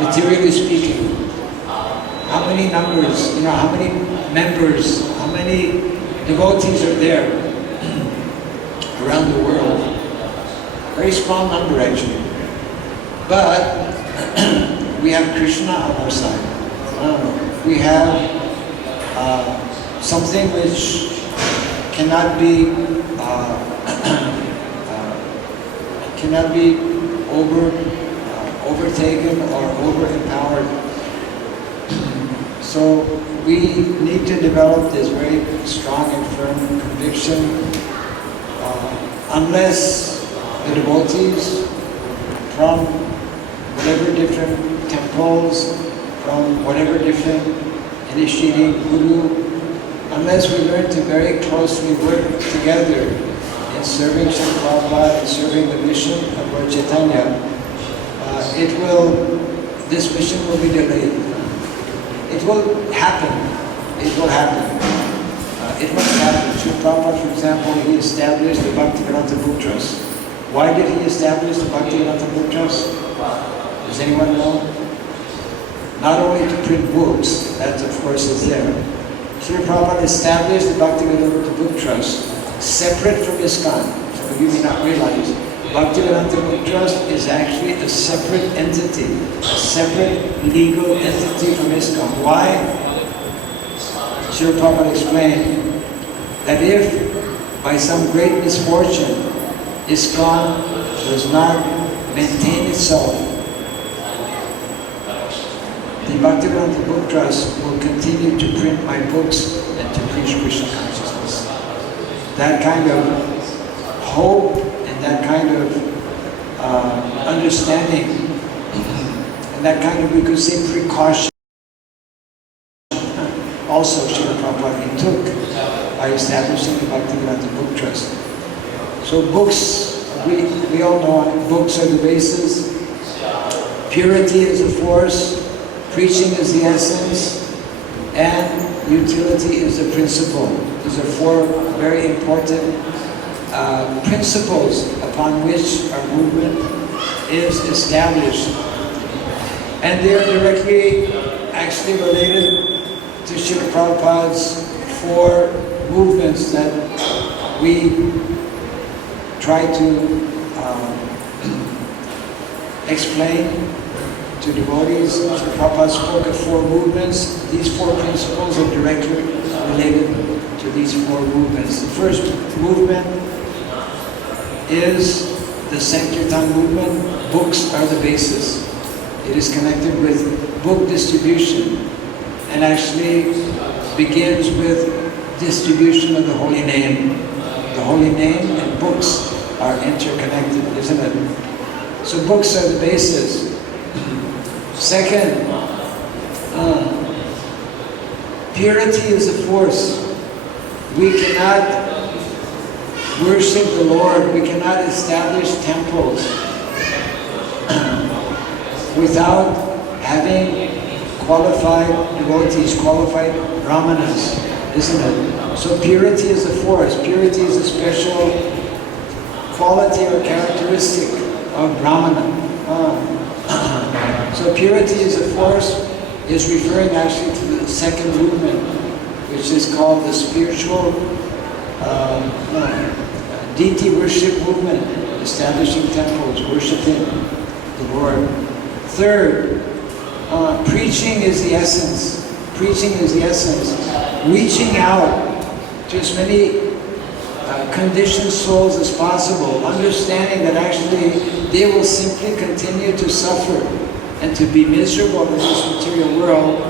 materially speaking. How many numbers, how many members, how many devotees are there around the world? Very small number actually. But we have Krishna on our side. We have something which cannot be overtaken or over-empowered. So we need to develop this very strong and firm conviction. Unless the devotees from whatever different temples, from whatever different initiating guru, unless we learn to very closely work together in serving Srila Prabhupada and serving the mission of Lord Chaitanya, this mission will be delayed. It will happen. It will happen. It must happen. Srila Prabhupada, for example, he established the Bhaktivedanta Putras. Why did he establish the Bhaktivedanta Putras? Does anyone know? not only to print books, that of course is there. Srila Prabhupada established the Bhaktivedanta Book Trust separate from ISKCON. So you may not realize, Bhaktivedanta Book Trust is actually a separate entity, a separate legal entity from ISKCON. Why? Srila Prabhupada explained that if by some great misfortune ISKCON does not maintain itself, the Bhaktivedanta Book Trust will continue to print my books and to preach Krishna consciousness. That kind of hope and that kind of understanding and that kind of, we could say, precaution also Srila Prabhupada took by establishing the Bhaktivedanta Book Trust. So books, we all know books are the basis, purity is the force, preaching is the essence, and utility is the principle. These are four very important principles upon which our movement is established. And they are directly actually related to Srila Prabhupada's four movements that we try to explain to devotees. Srila Prabhupada spoke of four movements. These four principles are directly related to these four movements. The first movement is the Sankirtan movement. Books are the basis. It is connected with book distribution and actually begins with distribution of the holy name. The holy name and books are interconnected, isn't it? So books are the basis. Second, purity is the force. We cannot worship the Lord, we cannot establish temples without having qualified devotees, qualified brahmanas, isn't it? So purity is the force. Purity is a special quality or characteristic of brahmana. So purity is a force is referring actually to the second movement, which is called the spiritual deity worship movement, establishing temples, worshiping the Lord. Third, preaching is the essence. Preaching is the essence. Reaching out to as many conditioned souls as possible, understanding that actually they will simply continue to suffer and to be miserable in this material world.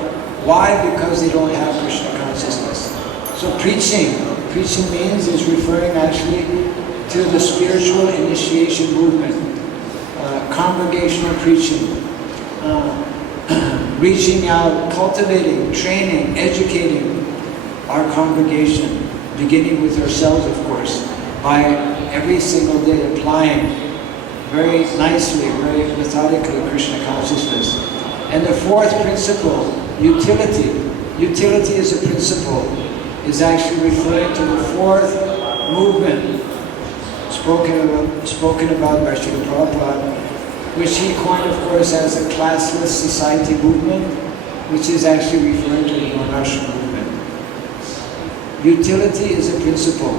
Why? Because they don't have Krishna consciousness. So preaching means is referring actually to the spiritual initiation movement, congregational preaching, reaching out, cultivating, training, educating our congregation, beginning with ourselves, of course, by every single day applying very nicely, very methodically Krishna consciousness. And the fourth principle, utility. Utility is a principle, is actually referring to the fourth movement spoken about by Srila Prabhupada, which he coined, of course, as a classless society movement, which is actually referring to the Varnashram movement. Utility is a principle.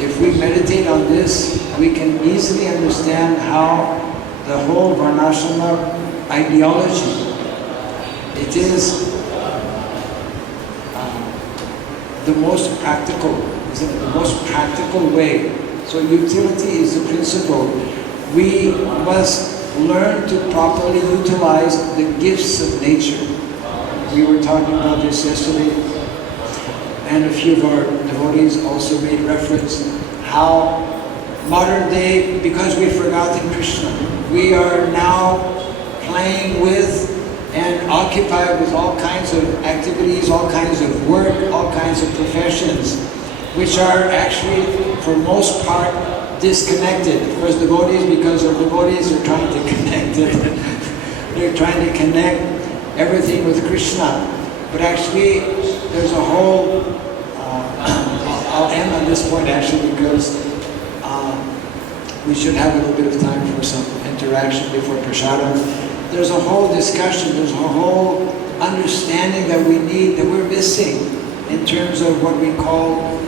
If we meditate on this, we can easily understand how the whole Varnashrama ideology, it is the most practical, isn't it? The most practical way. So utility is the principle. We must learn to properly utilize the gifts of nature. We were talking about this yesterday, and a few of our devotees also made reference how modern day, because we've forgotten Krishna, we are now playing with and occupied with all kinds of activities, all kinds of work, all kinds of professions, which are actually, for most part, disconnected. Of course, devotees, because our devotees are trying to connect it. They're trying to connect everything with Krishna. But actually, there's a whole, I'll end on this point actually, because we should have a little bit of time for some interaction before prasadam. there's a whole discussion, there's a whole understanding that we need, that we're missing in terms of what we call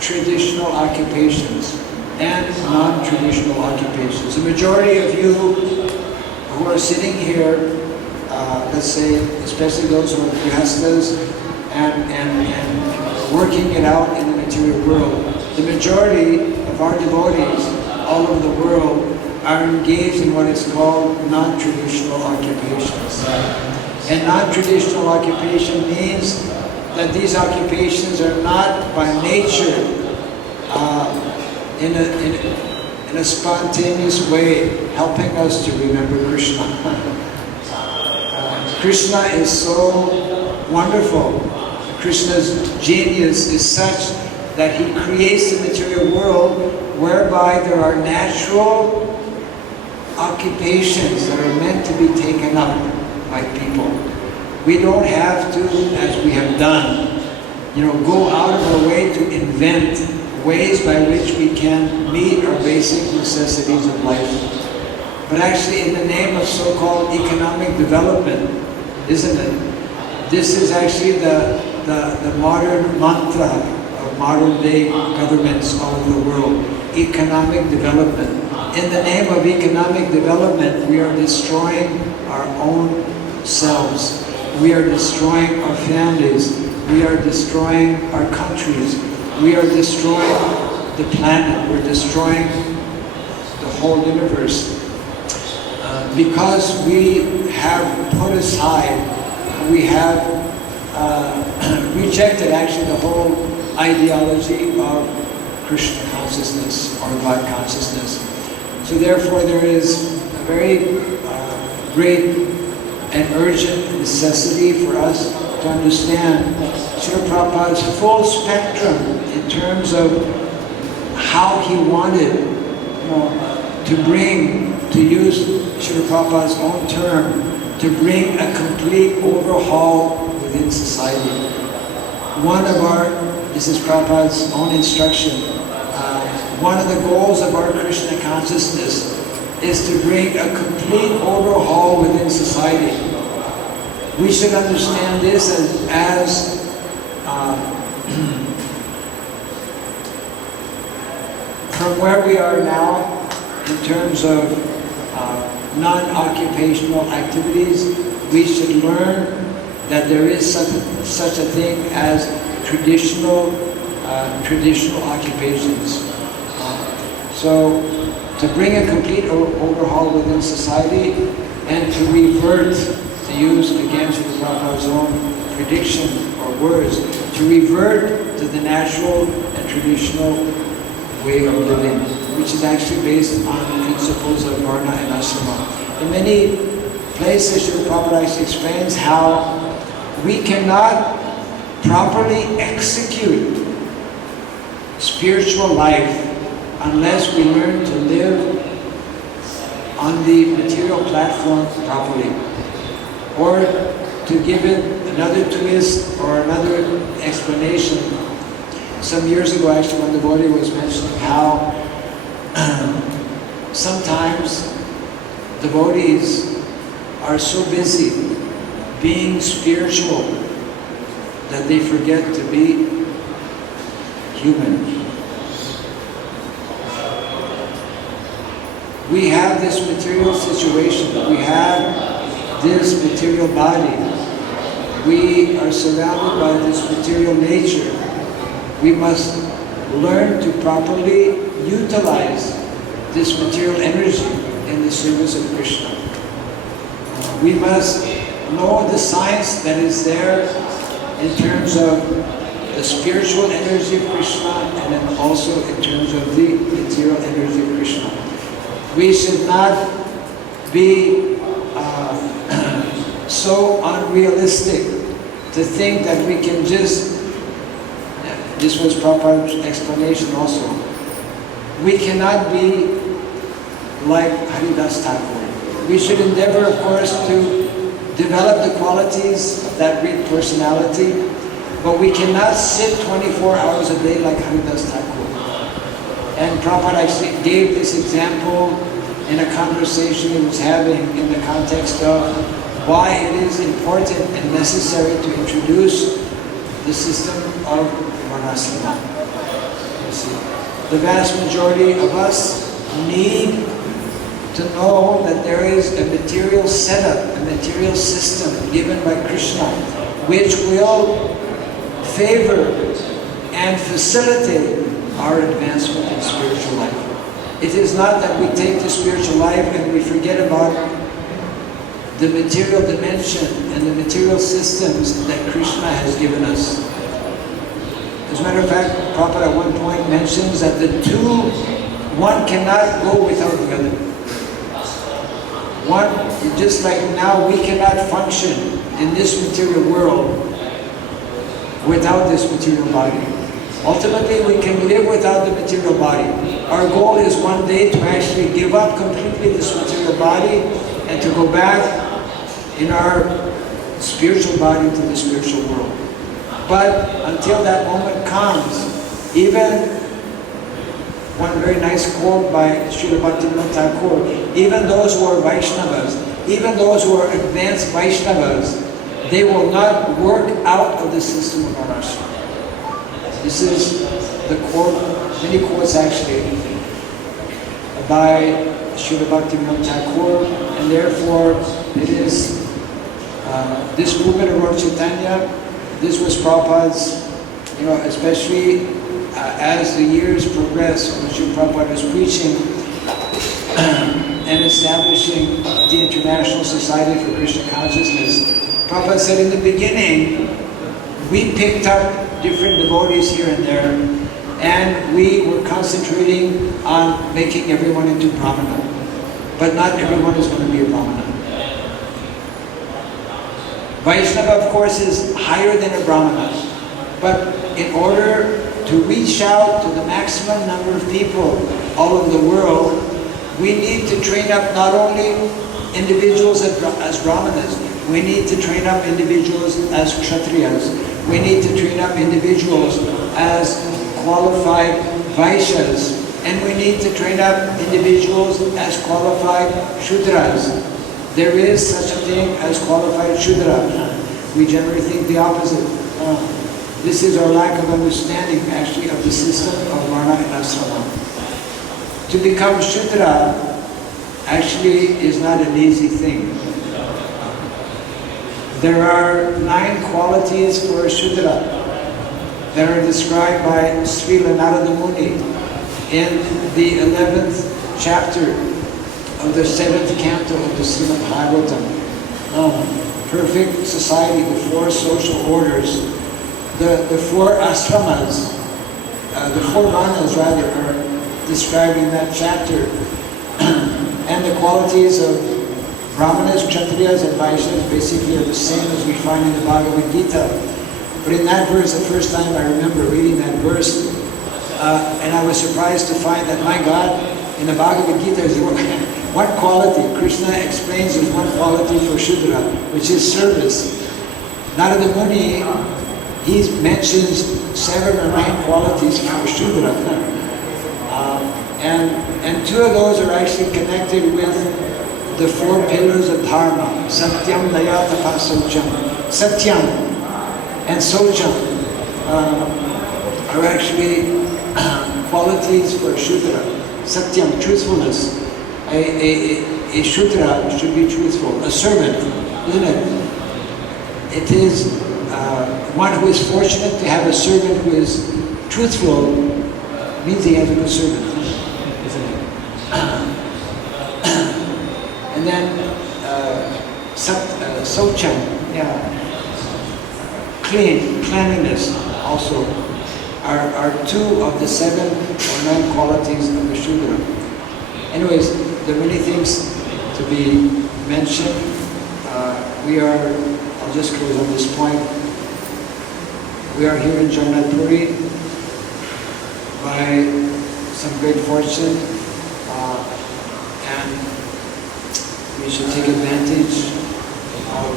traditional occupations and non-traditional occupations. The majority of you who are sitting here, let's say, especially those who are grihastas and working it out in the material world, the majority of our devotees all over the world are engaged in what is called non-traditional occupations. And non-traditional occupation means that these occupations are not by nature in a spontaneous way helping us to remember Krishna. Krishna is so wonderful. Krishna's genius is such that he creates the material world whereby there are natural occupations that are meant to be taken up by people. We don't have to, as we have done, go out of our way to invent ways by which we can meet our basic necessities of life. But actually, in the name of so-called economic development, isn't it? This is actually the modern mantra of modern-day governments all over the world. Economic development. In the name of economic development, we are destroying our own selves. We are destroying our families. We are destroying our countries. We are destroying the planet. We're destroying the whole universe. Because we have put aside, we have rejected actually the whole ideology of Krishna consciousness or God consciousness. So therefore there is a very great and urgent necessity for us to understand Srila Prabhupada's full spectrum in terms of how he wanted to use Srila Prabhupada's own term, to bring a complete overhaul within society. This is Prabhupada's own instruction, one of the goals of our Krishna consciousness is to bring a complete overhaul within society. We should understand this as from where we are now in terms of non-occupational activities, we should learn that there is such a thing as traditional occupations. So to bring a complete overhaul within society and to revert, to use again Srila Prabhupada's own prediction or words, to revert to the natural and traditional way of living, which is actually based on principles of Varna and Ashrama. In many places, Srila Prabhupada actually explains how we cannot properly execute spiritual life unless we learn to live on the material platform properly. Or to give it another twist or another explanation, some years ago actually one devotee was mentioning how sometimes devotees are so busy being spiritual that they forget to be human. We have this material situation, we have this material body, we are surrounded by this material nature. We must learn to properly utilize this material energy in the service of Krishna. We must know the science that is there in terms of the spiritual energy of Krishna and then also in terms of the material energy of Krishna. We should not be so unrealistic to think that we can just, this was Prabhupada's explanation also, we cannot be like Haridas Thakur. We should endeavor, of course, to develop the qualities of that great personality, but we cannot sit 24 hours a day like Haridas Thakur. And Prabhupada actually gave this example in a conversation he was having in the context of why it is important and necessary to introduce the system of Varnashrama. You see, the vast majority of us need to know that there is a material setup, a material system given by Krishna, which will favor and facilitate our advancement in spiritual life. It is not that we take the spiritual life and we forget about the material dimension and the material systems that Krishna has given us. As a matter of fact, Prabhupada at one point mentions that the two, one cannot go without the other. One, just like now we cannot function in this material world without this material body. Ultimately, we can live without the material body. Our goal is one day to actually give up completely this material body and to go back in our spiritual body to the spiritual world. But until that moment comes, even one very nice quote by Srila Bhaktivinoda Thakur, even those who are Vaishnavas, even those who are advanced Vaishnavas, they will not work out of the system of Varnashrama. This is the quote, many quotes actually, by Srila Bhaktivinoda Thakur, and therefore it is this movement of Lord Chaitanya. This was Prabhupada's, especially as the years progressed when Srila Prabhupada was preaching and establishing the International Society for Krishna Consciousness. Prabhupada said in the beginning, we picked up different devotees here and there, and we were concentrating on making everyone into Brahmana. But not everyone is going to be a Brahmana. Vaishnava, of course, is higher than a Brahmana. But in order to reach out to the maximum number of people all over the world, we need to train up not only individuals as Brahmanas, we need to train up individuals as Kshatriyas. We need to train up individuals as qualified Vaishyas. And we need to train up individuals as qualified Shudras. There is such a thing as qualified Shudra. We generally think the opposite. This is our lack of understanding, actually, of the system of Varna and Asrama. To become Shudra actually is not an easy thing. There are 9 qualities for a Shudra that are described by Srila Narada Muni in the 11th chapter of the 7th canto of the Srimad Bhagavatam. Perfect society, the 4 social orders, the 4 ashramas, the 4 varnas rather, are described in that chapter. And the qualities of Brahmanas, Kshatriyas, and Vaishyas basically are the same as we find in the Bhagavad Gita. But in that verse, the first time I remember reading that verse, and I was surprised to find that, my God, in the Bhagavad Gita is one quality. Krishna explains there's one quality for Shudra, which is service. Narada Muni, he mentions 7 or 9 qualities for Shudra. And 2 of those are actually connected with the 4 pillars of Dharma. Satyam, Daya, Tapa, Saucham. Satyam and Saucham are actually qualities for Shudra. Satyam, truthfulness. A Shudra should be truthful. A servant, isn't it? It is one who is fortunate to have a servant who is truthful, means he has a good servant, isn't it? And then Saucham, cleanliness also are 2 of the 7 or 9 qualities of the Shudra. Anyways, there are many things to be mentioned. I'll just close on this point. We are here in Jagannath Puri by some great fortune, and we should take advantage of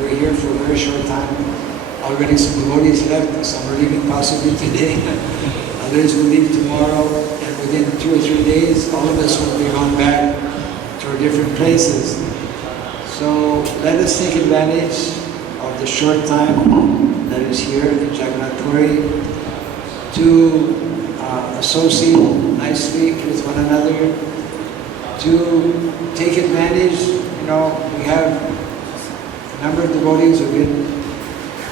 we're here for a very short time. Already some devotees left, some are leaving possibly today, others will leave tomorrow, and within 2 or 3 days, all of us will be gone back to our different places. So let us take advantage of the short time that is here in Jagannath Puri to associate nicely with one another, to take advantage. You know, we have a number of devotees who have been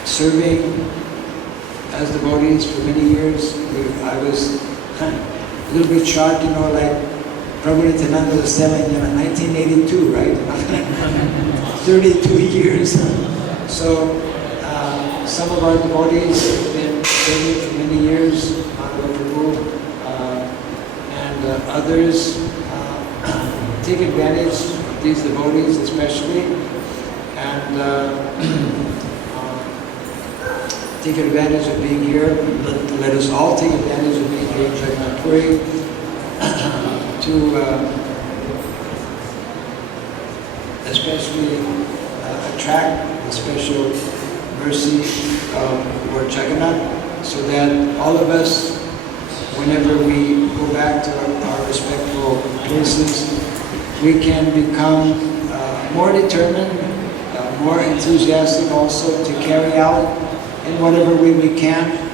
serving as devotees for many years. I was a little bit shocked, you know, like Prabhu Nityananda was telling, you know, 1982, right? 32 years. So some of our devotees have been serving for many years, Madhava Prabhu, and others take advantage of these devotees especially, and take advantage of being here. Let us all take advantage of being here in Jagannath Puri to especially attract the special mercy of Lord Jagannath, so that all of us, whenever we go back to our respectful places, we can become more determined, more enthusiastic also to carry out in whatever way we can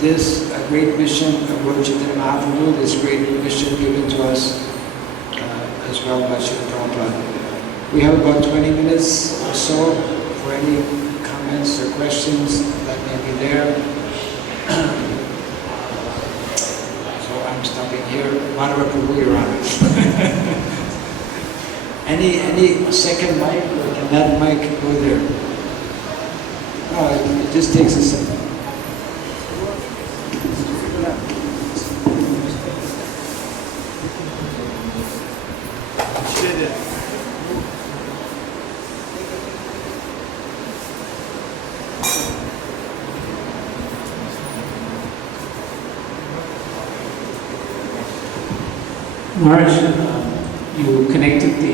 this great mission of Lord Chaitanya Mahaprabhu, this great mission given to us as well by Srila Prabhupada. We have about 20 minutes or so for any comments or questions that may be there. So I'm stopping here. Madhava Prabhu, Your Honor. Any second mic, or can that mic go there? No, it just takes a second. Maharaj, you connected the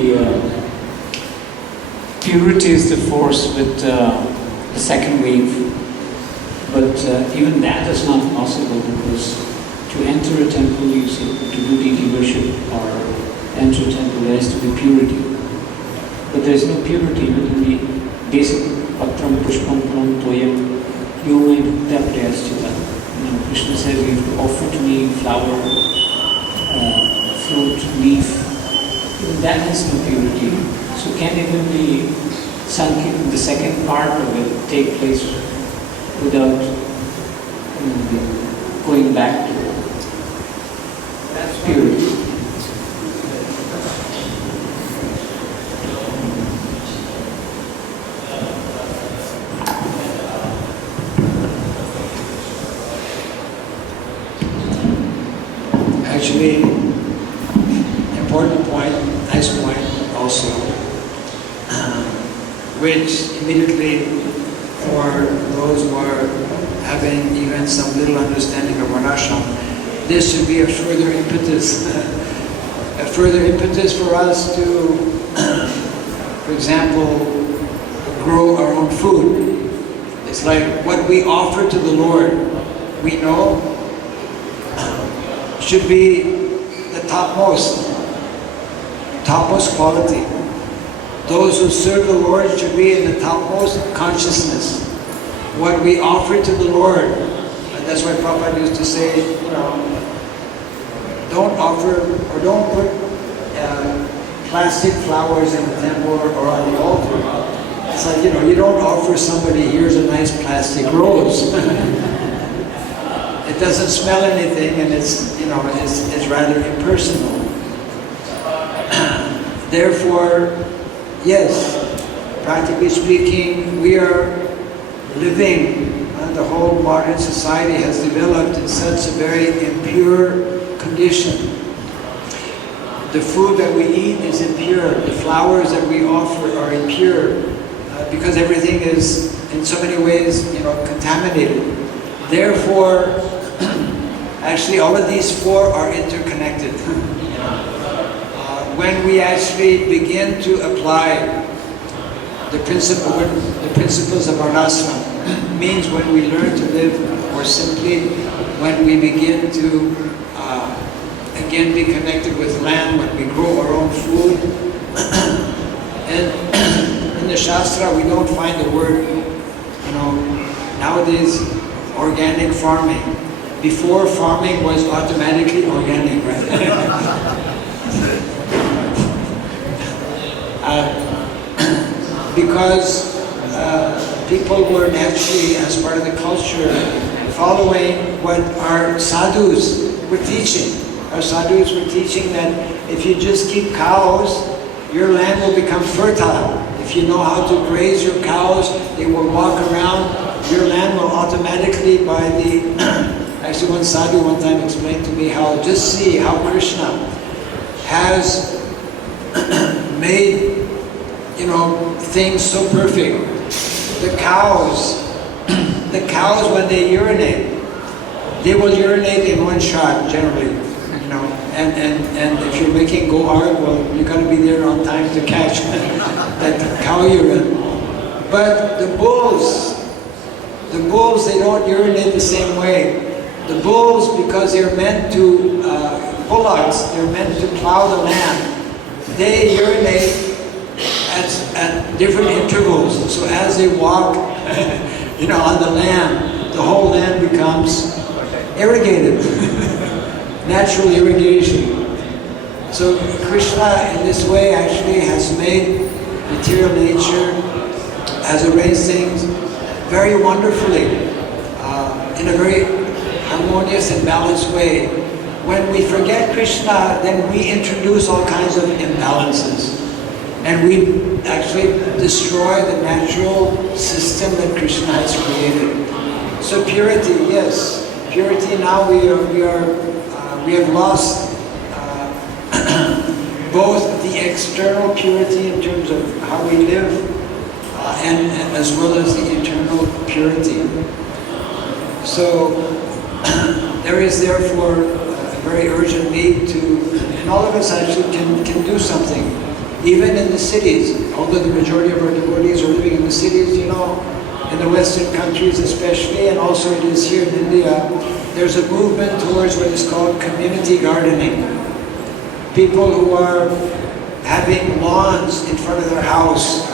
purity is the force with the second wave, but even that is not possible, because to enter a temple, you see, to do deity worship or enter a temple, there has to be purity. But there is no purity within the basic patram pushpam pram toyam yomai bhakta prayaschita. Krishna says you have to offer to me flower, fruit, leaf. Even that has no purity. So can even the second part of it take place without going back to purity? Actually, important point, nice point also, which immediately for those who are having even some little understanding of Varnashram, this should be a further impetus for us to, for example, grow our own food. It's like what we offer to the Lord, we know should be the topmost quality. Those who serve the Lord should be in the topmost consciousness. What we offer to the Lord, and that's why Prabhupada used to say, you know, don't offer or don't put plastic flowers in the temple or on the altar. It's like, you know, you don't offer somebody, here's a nice plastic rose. It doesn't smell anything, and it's, you know, it's rather impersonal. Therefore, yes, practically speaking, we are living, the whole modern society has developed in such a very impure condition. The food that we eat is impure, the flowers that we offer are impure, because everything is in so many ways, you know, contaminated. Therefore, actually all of these four are interconnected. When we actually begin to apply the principles of Varnashram, means when we learn to live more simply, when we begin to again be connected with land when we grow our own food. And in the Shastra we don't find the word, nowadays organic farming. Before, farming was automatically organic, right? Because people were naturally, as part of the culture, following what our sadhus were teaching. Our sadhus were teaching that if you just keep cows, your land will become fertile. If you know how to graze your cows, they will walk around, your land will automatically, by the... Actually, one sadhu one time explained to me how, just see how Krishna has made, things so perfect. The cows when they urinate, they will urinate in one shot generally, and if you're making go-hard, well, you got to be there on time to catch that cow urine. But the bulls, they don't urinate the same way. The bulls, because they're meant to, bullocks, they're meant to plow the land. They urinate at different intervals. So as they walk, on the land, the whole land becomes irrigated. Natural irrigation. So Krishna, in this way, actually has made material nature, has arranged things very wonderfully, in a very harmonious and balanced way. When we forget Krishna, then we introduce all kinds of imbalances. And we actually destroy the natural system that Krishna has created. So purity, yes. Purity, now we have lost both the external purity in terms of how we live, and as well as the internal purity. So there is therefore a very urgent need to, and all of us actually can do something, even in the cities. Although the majority of our devotees are living in the cities, in the Western countries especially, and also it is here in India, there's a movement towards what is called community gardening. People who are having lawns in front of their house,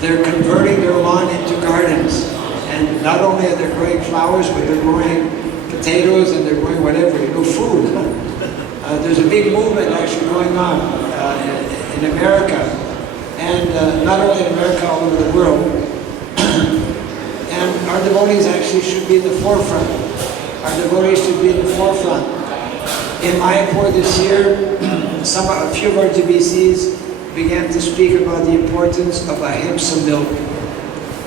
they're converting their lawn into gardens. And not only are they growing flowers, but they're growing potatoes and they're growing whatever, food. There's a big movement actually going on in America. And not only in America, all over the world. And our devotees actually should be in the forefront. Our devotees should be in the forefront. In Mayapur this year, a few of our GBCs began to speak about the importance of ahimsa milk.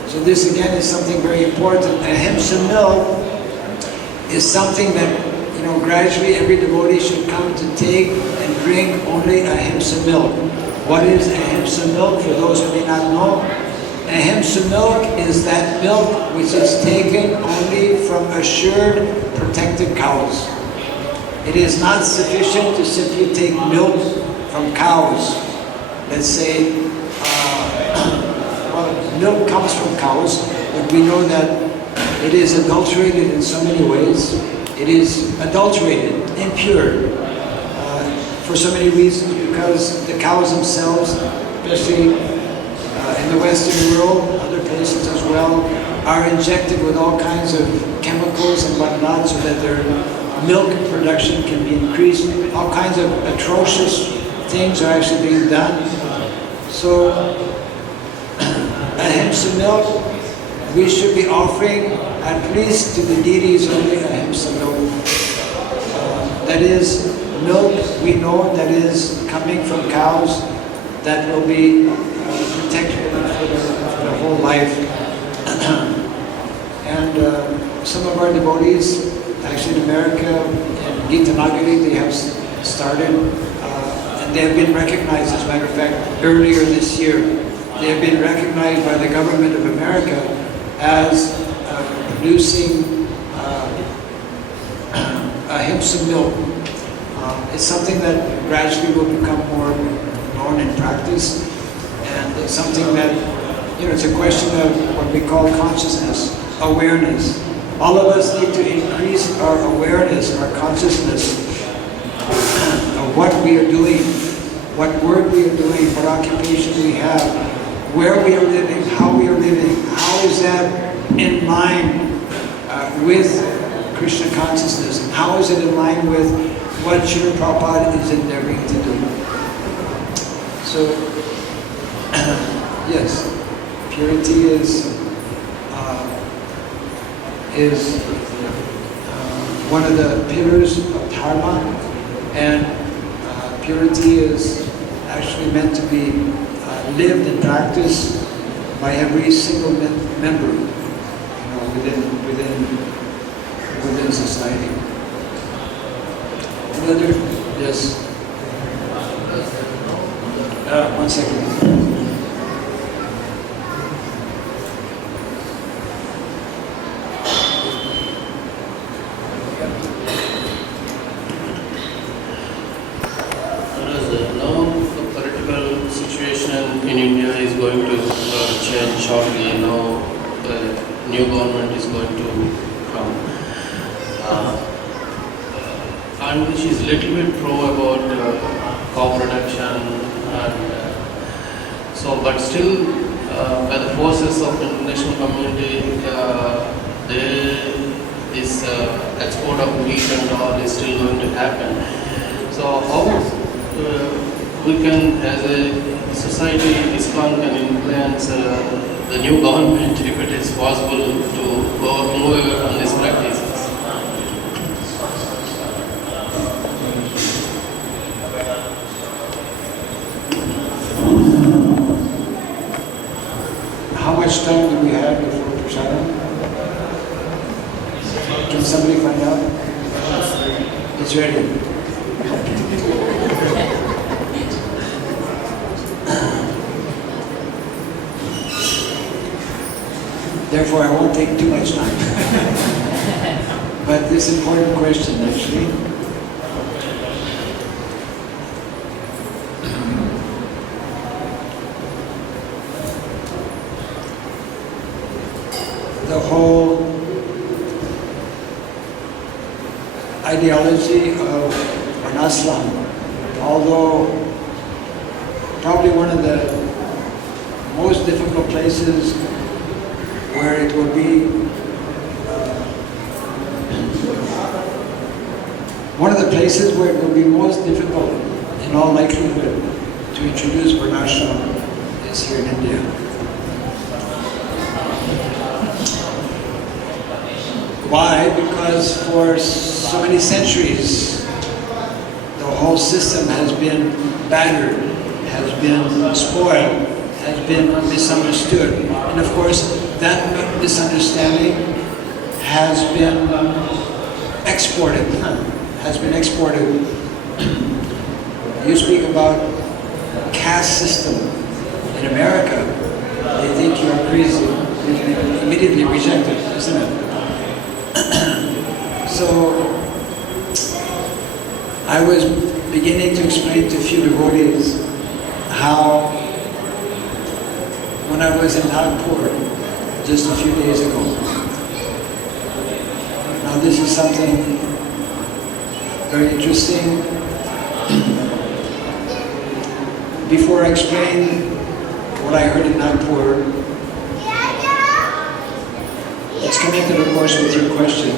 So this again is something very important. Ahimsa milk is something that, gradually every devotee should come to take and drink only ahimsa milk. What is ahimsa milk, for those who may not know? Ahimsa milk is that milk which is taken only from assured, protected cows. It is not sufficient to simply take milk from cows. Let's say, milk comes from cows, but we know that it is adulterated in so many ways. It is adulterated, impure, for so many reasons, because the cows themselves, especially in the Western world, other places as well, are injected with all kinds of chemicals and whatnot so that their milk production can be increased. All kinds of atrocious things are actually being done. So, ahimsa milk, we should be offering at least to the deities only ahimsa milk. That is milk, we know, that is coming from cows, that will be protected for the whole life. And some of our devotees, actually in America, in Gitanagari, they have started, and they have been recognized, as a matter of fact, earlier this year. They have been recognized by the government of America as producing ahimsa milk. It's something that gradually will become more known in practice, and it's something that, it's a question of what we call consciousness, awareness. All of us need to increase our awareness, our consciousness. what we are doing, what work we are doing, what occupation we have, where we are living, how we are living, how is that in line with Krishna consciousness? How is it in line with what Srila Prabhupada is endeavoring to do? So, yes, purity is one of the pillars of dharma, and purity is actually meant to be lived and practiced by every single member, within society. Another, yes. One second. In India is going to change shortly. Now the new government is going to come, and which is little bit pro about crop production, and so but still by the forces of international community, this export of wheat and all is still going to happen. So how we can, as a society, ISKCON can influence the new government if it is possible to move on these practices. How much time do we have before Prasadam? Can somebody find out? It's ready. Therefore, I won't take too much time. But this important question, actually. The whole ideology of Varnashram, although probably one of the most difficult places where it will be one of the places where it will be most difficult, in all likelihood, to introduce Varnashram is here in India. Why? Because for so many centuries, the whole system has been battered, has been spoiled, has been misunderstood. And of course, that misunderstanding has been exported, You speak about caste system in America, they think you are crazy, you immediately reject it, isn't it? So, I was beginning to explain to a few devotees how when I was in Nagpur just a few days ago. Now this is something very interesting. Before I explain what I heard in Nagpur, it's connected of course with your question.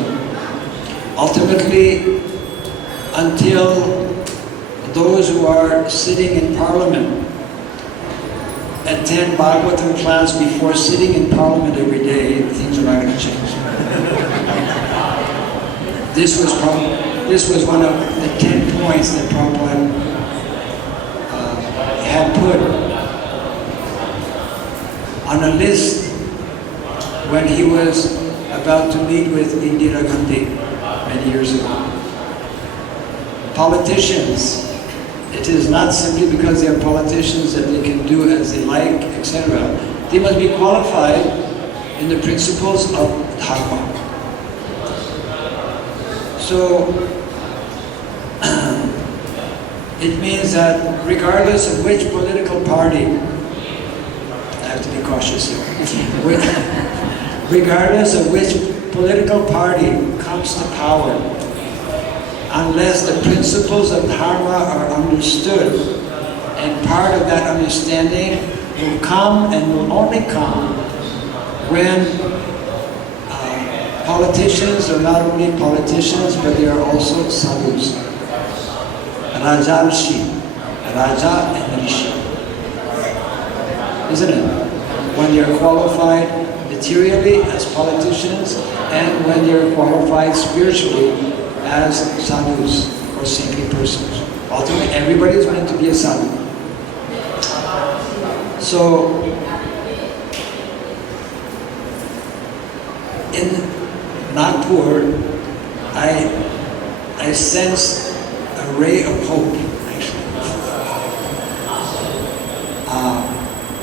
Ultimately, until those who are sitting in Parliament attend Bhagavatam class before sitting in Parliament every day, things are not going to change. This was one of the 10 points that Prabhupada had put on a list when he was about to meet with Indira Gandhi many years ago. Politicians, it is not simply because they are politicians that they can do as they like, etc. They must be qualified in the principles of Dharma. So, it means that regardless of which political party, I have to be cautious here, regardless of which political party comes to power, unless the principles of Dharma are understood. And part of that understanding will come and will only come when politicians are not only politicians, but they are also sadhus. Raja Rishi. Raja and Rishi. Isn't it? When they are qualified materially as politicians and when they are qualified spiritually as sadhus or saintly persons. Ultimately, everybody is meant to be a sadhu. So, in Nagpur, I sense a ray of hope, actually.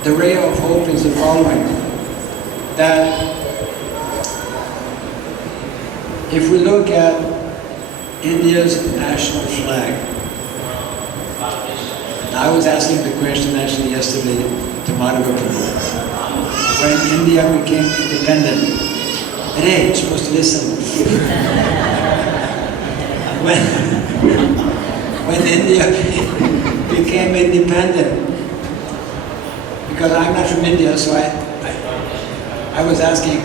The ray of hope is the following, that if we look at India's national flag, I was asking the question actually yesterday to Madhava Prabhu. When India became independent, hey, you're supposed to listen. when India became independent, because I'm not from India, so I was asking,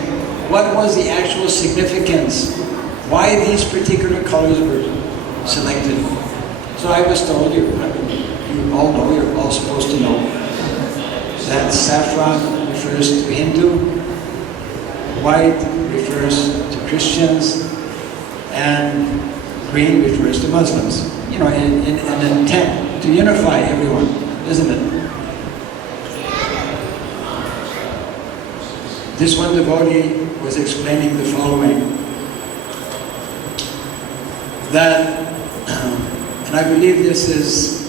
what was the actual significance? Why these particular colors were selected? So I was told, you all know, you're all supposed to know, that saffron refers to Hindu, white refers to Christians, and green refers to Muslims. You know, in an intent to unify everyone, isn't it? This one devotee was explaining the following, that, and I believe this is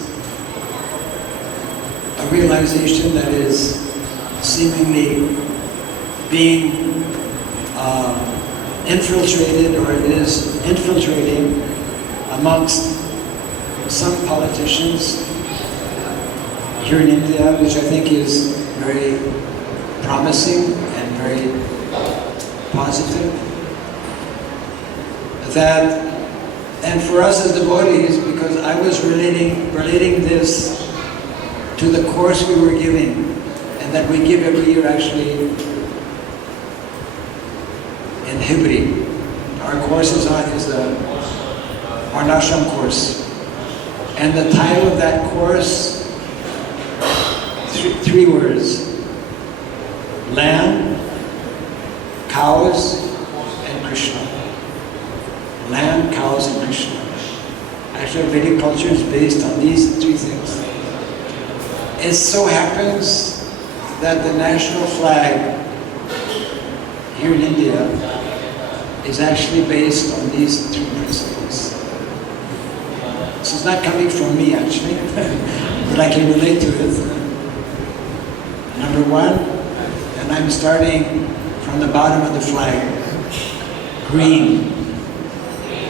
a realization that is seemingly being infiltrated, or it is infiltrating amongst some politicians here in India, which I think is very promising and very positive. That, and for us as devotees, because I was relating this to the course we were giving, and that we give every year actually in Hibri. Our course is the Varnashram course. And the title of that course, three words: land, cows, and Krishna. Land, cows, and Krishna. Actually, Vedic culture is based on these three things. It so happens that the national flag here in India is actually based on these three principles. This is not coming from me, actually, but I can relate to it. Number one, and I'm starting from the bottom of the flag, green.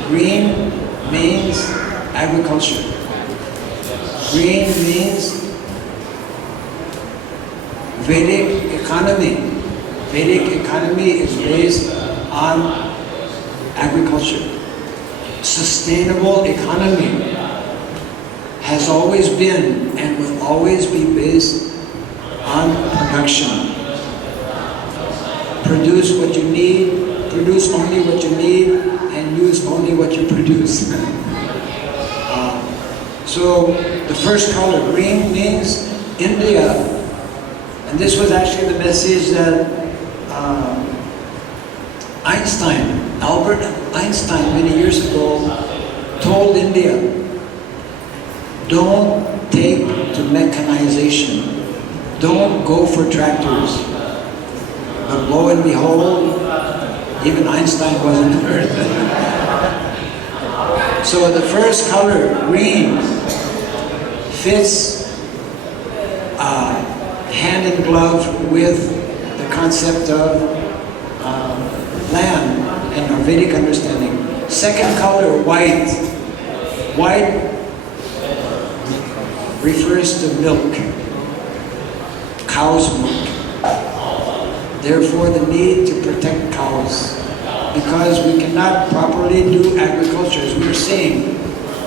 Green means agriculture. Green means Vedic economy. Vedic economy is based on agriculture. Sustainable economy has always been and will always be based on production. Produce what you need, produce only what you need, and use only what you produce. So the first color, green, means India. And this was actually the message that Albert Einstein, many years ago, told India: don't take to mechanization. Don't go for tractors. But lo and behold, even Einstein wasn't heard. So the first color, green, fits hand in glove with the concept of land and our Vedic understanding. Second color, white. White refers to milk, cow's milk. Therefore, the need to protect cows. because we cannot properly do agriculture. As we were saying,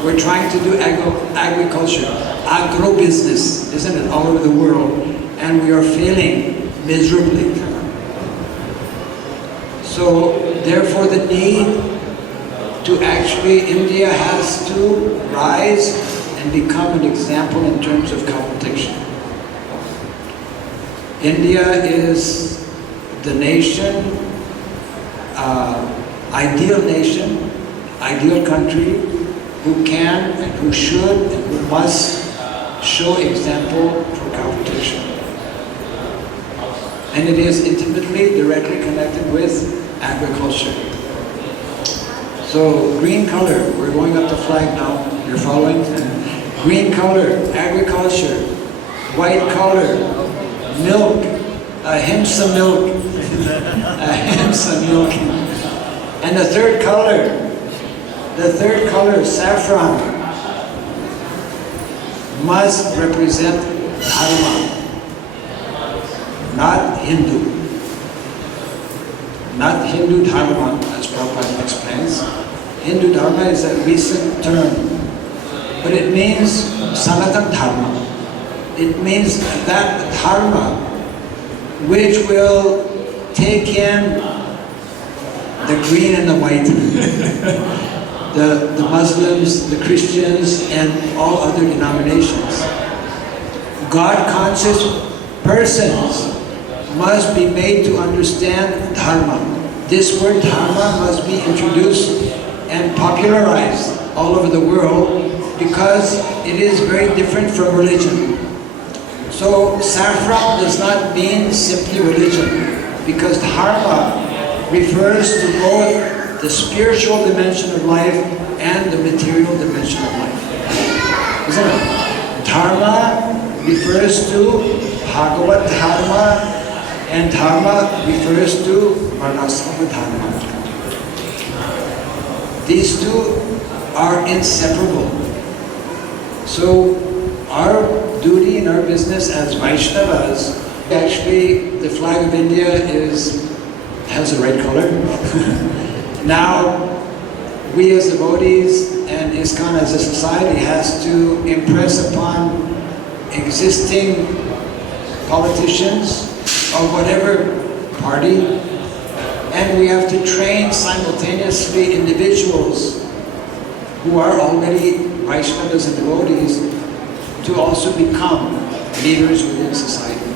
we're trying to do agriculture, agro-business, isn't it, all over the world, and we are failing miserably. So, therefore the need to actually, India has to rise and become an example in terms of cow protection. India is the nation, ideal country, who can and who should and who must show example for cow protection. And it is intimately, directly connected with agriculture. So, green color, we're going up the flag now, you're following? Green color, agriculture. White color, milk, ahimsa milk. Ahimsa milk. And the third color, saffron, must represent Dharma, not Hindu. Not Hindu Dharma, as Prabhupada explains. Hindu Dharma is a recent term, but it means Sanatana Dharma. It means that Dharma which will take in the green and the white, the Muslims, the Christians, and all other denominations. God-conscious persons must be made to understand Dharma. This word Dharma must be introduced and popularized all over the world because it is very different from religion. So saffron does not mean simply religion, because Dharma refers to both the spiritual dimension of life and the material dimension of life. Isn't it? Dharma refers to Bhagavat Dharma, and Dharma refers to Varnasrama Dharma. These two are inseparable. So our duty in our business as Vaishnavas, actually the flag of India has a red color. Now, we as devotees and ISKCON as a society has to impress upon existing politicians of whatever party, and we have to train simultaneously individuals who are already Vaishnavas and devotees to also become leaders within society.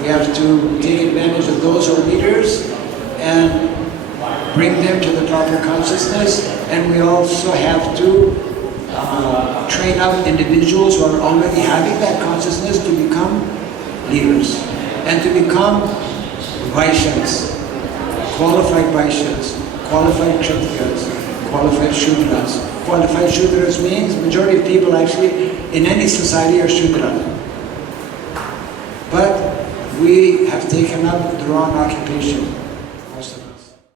We have to take advantage of those who are leaders and bring them to the proper consciousness, and we also have to train up individuals who are already having that consciousness to become leaders and to become Vaishyas, qualified Vaishyas, qualified Kshatriyas, qualified Shudras. Qualified Shudras means majority of people actually in any society are Shudra. But we have taken up the wrong occupation.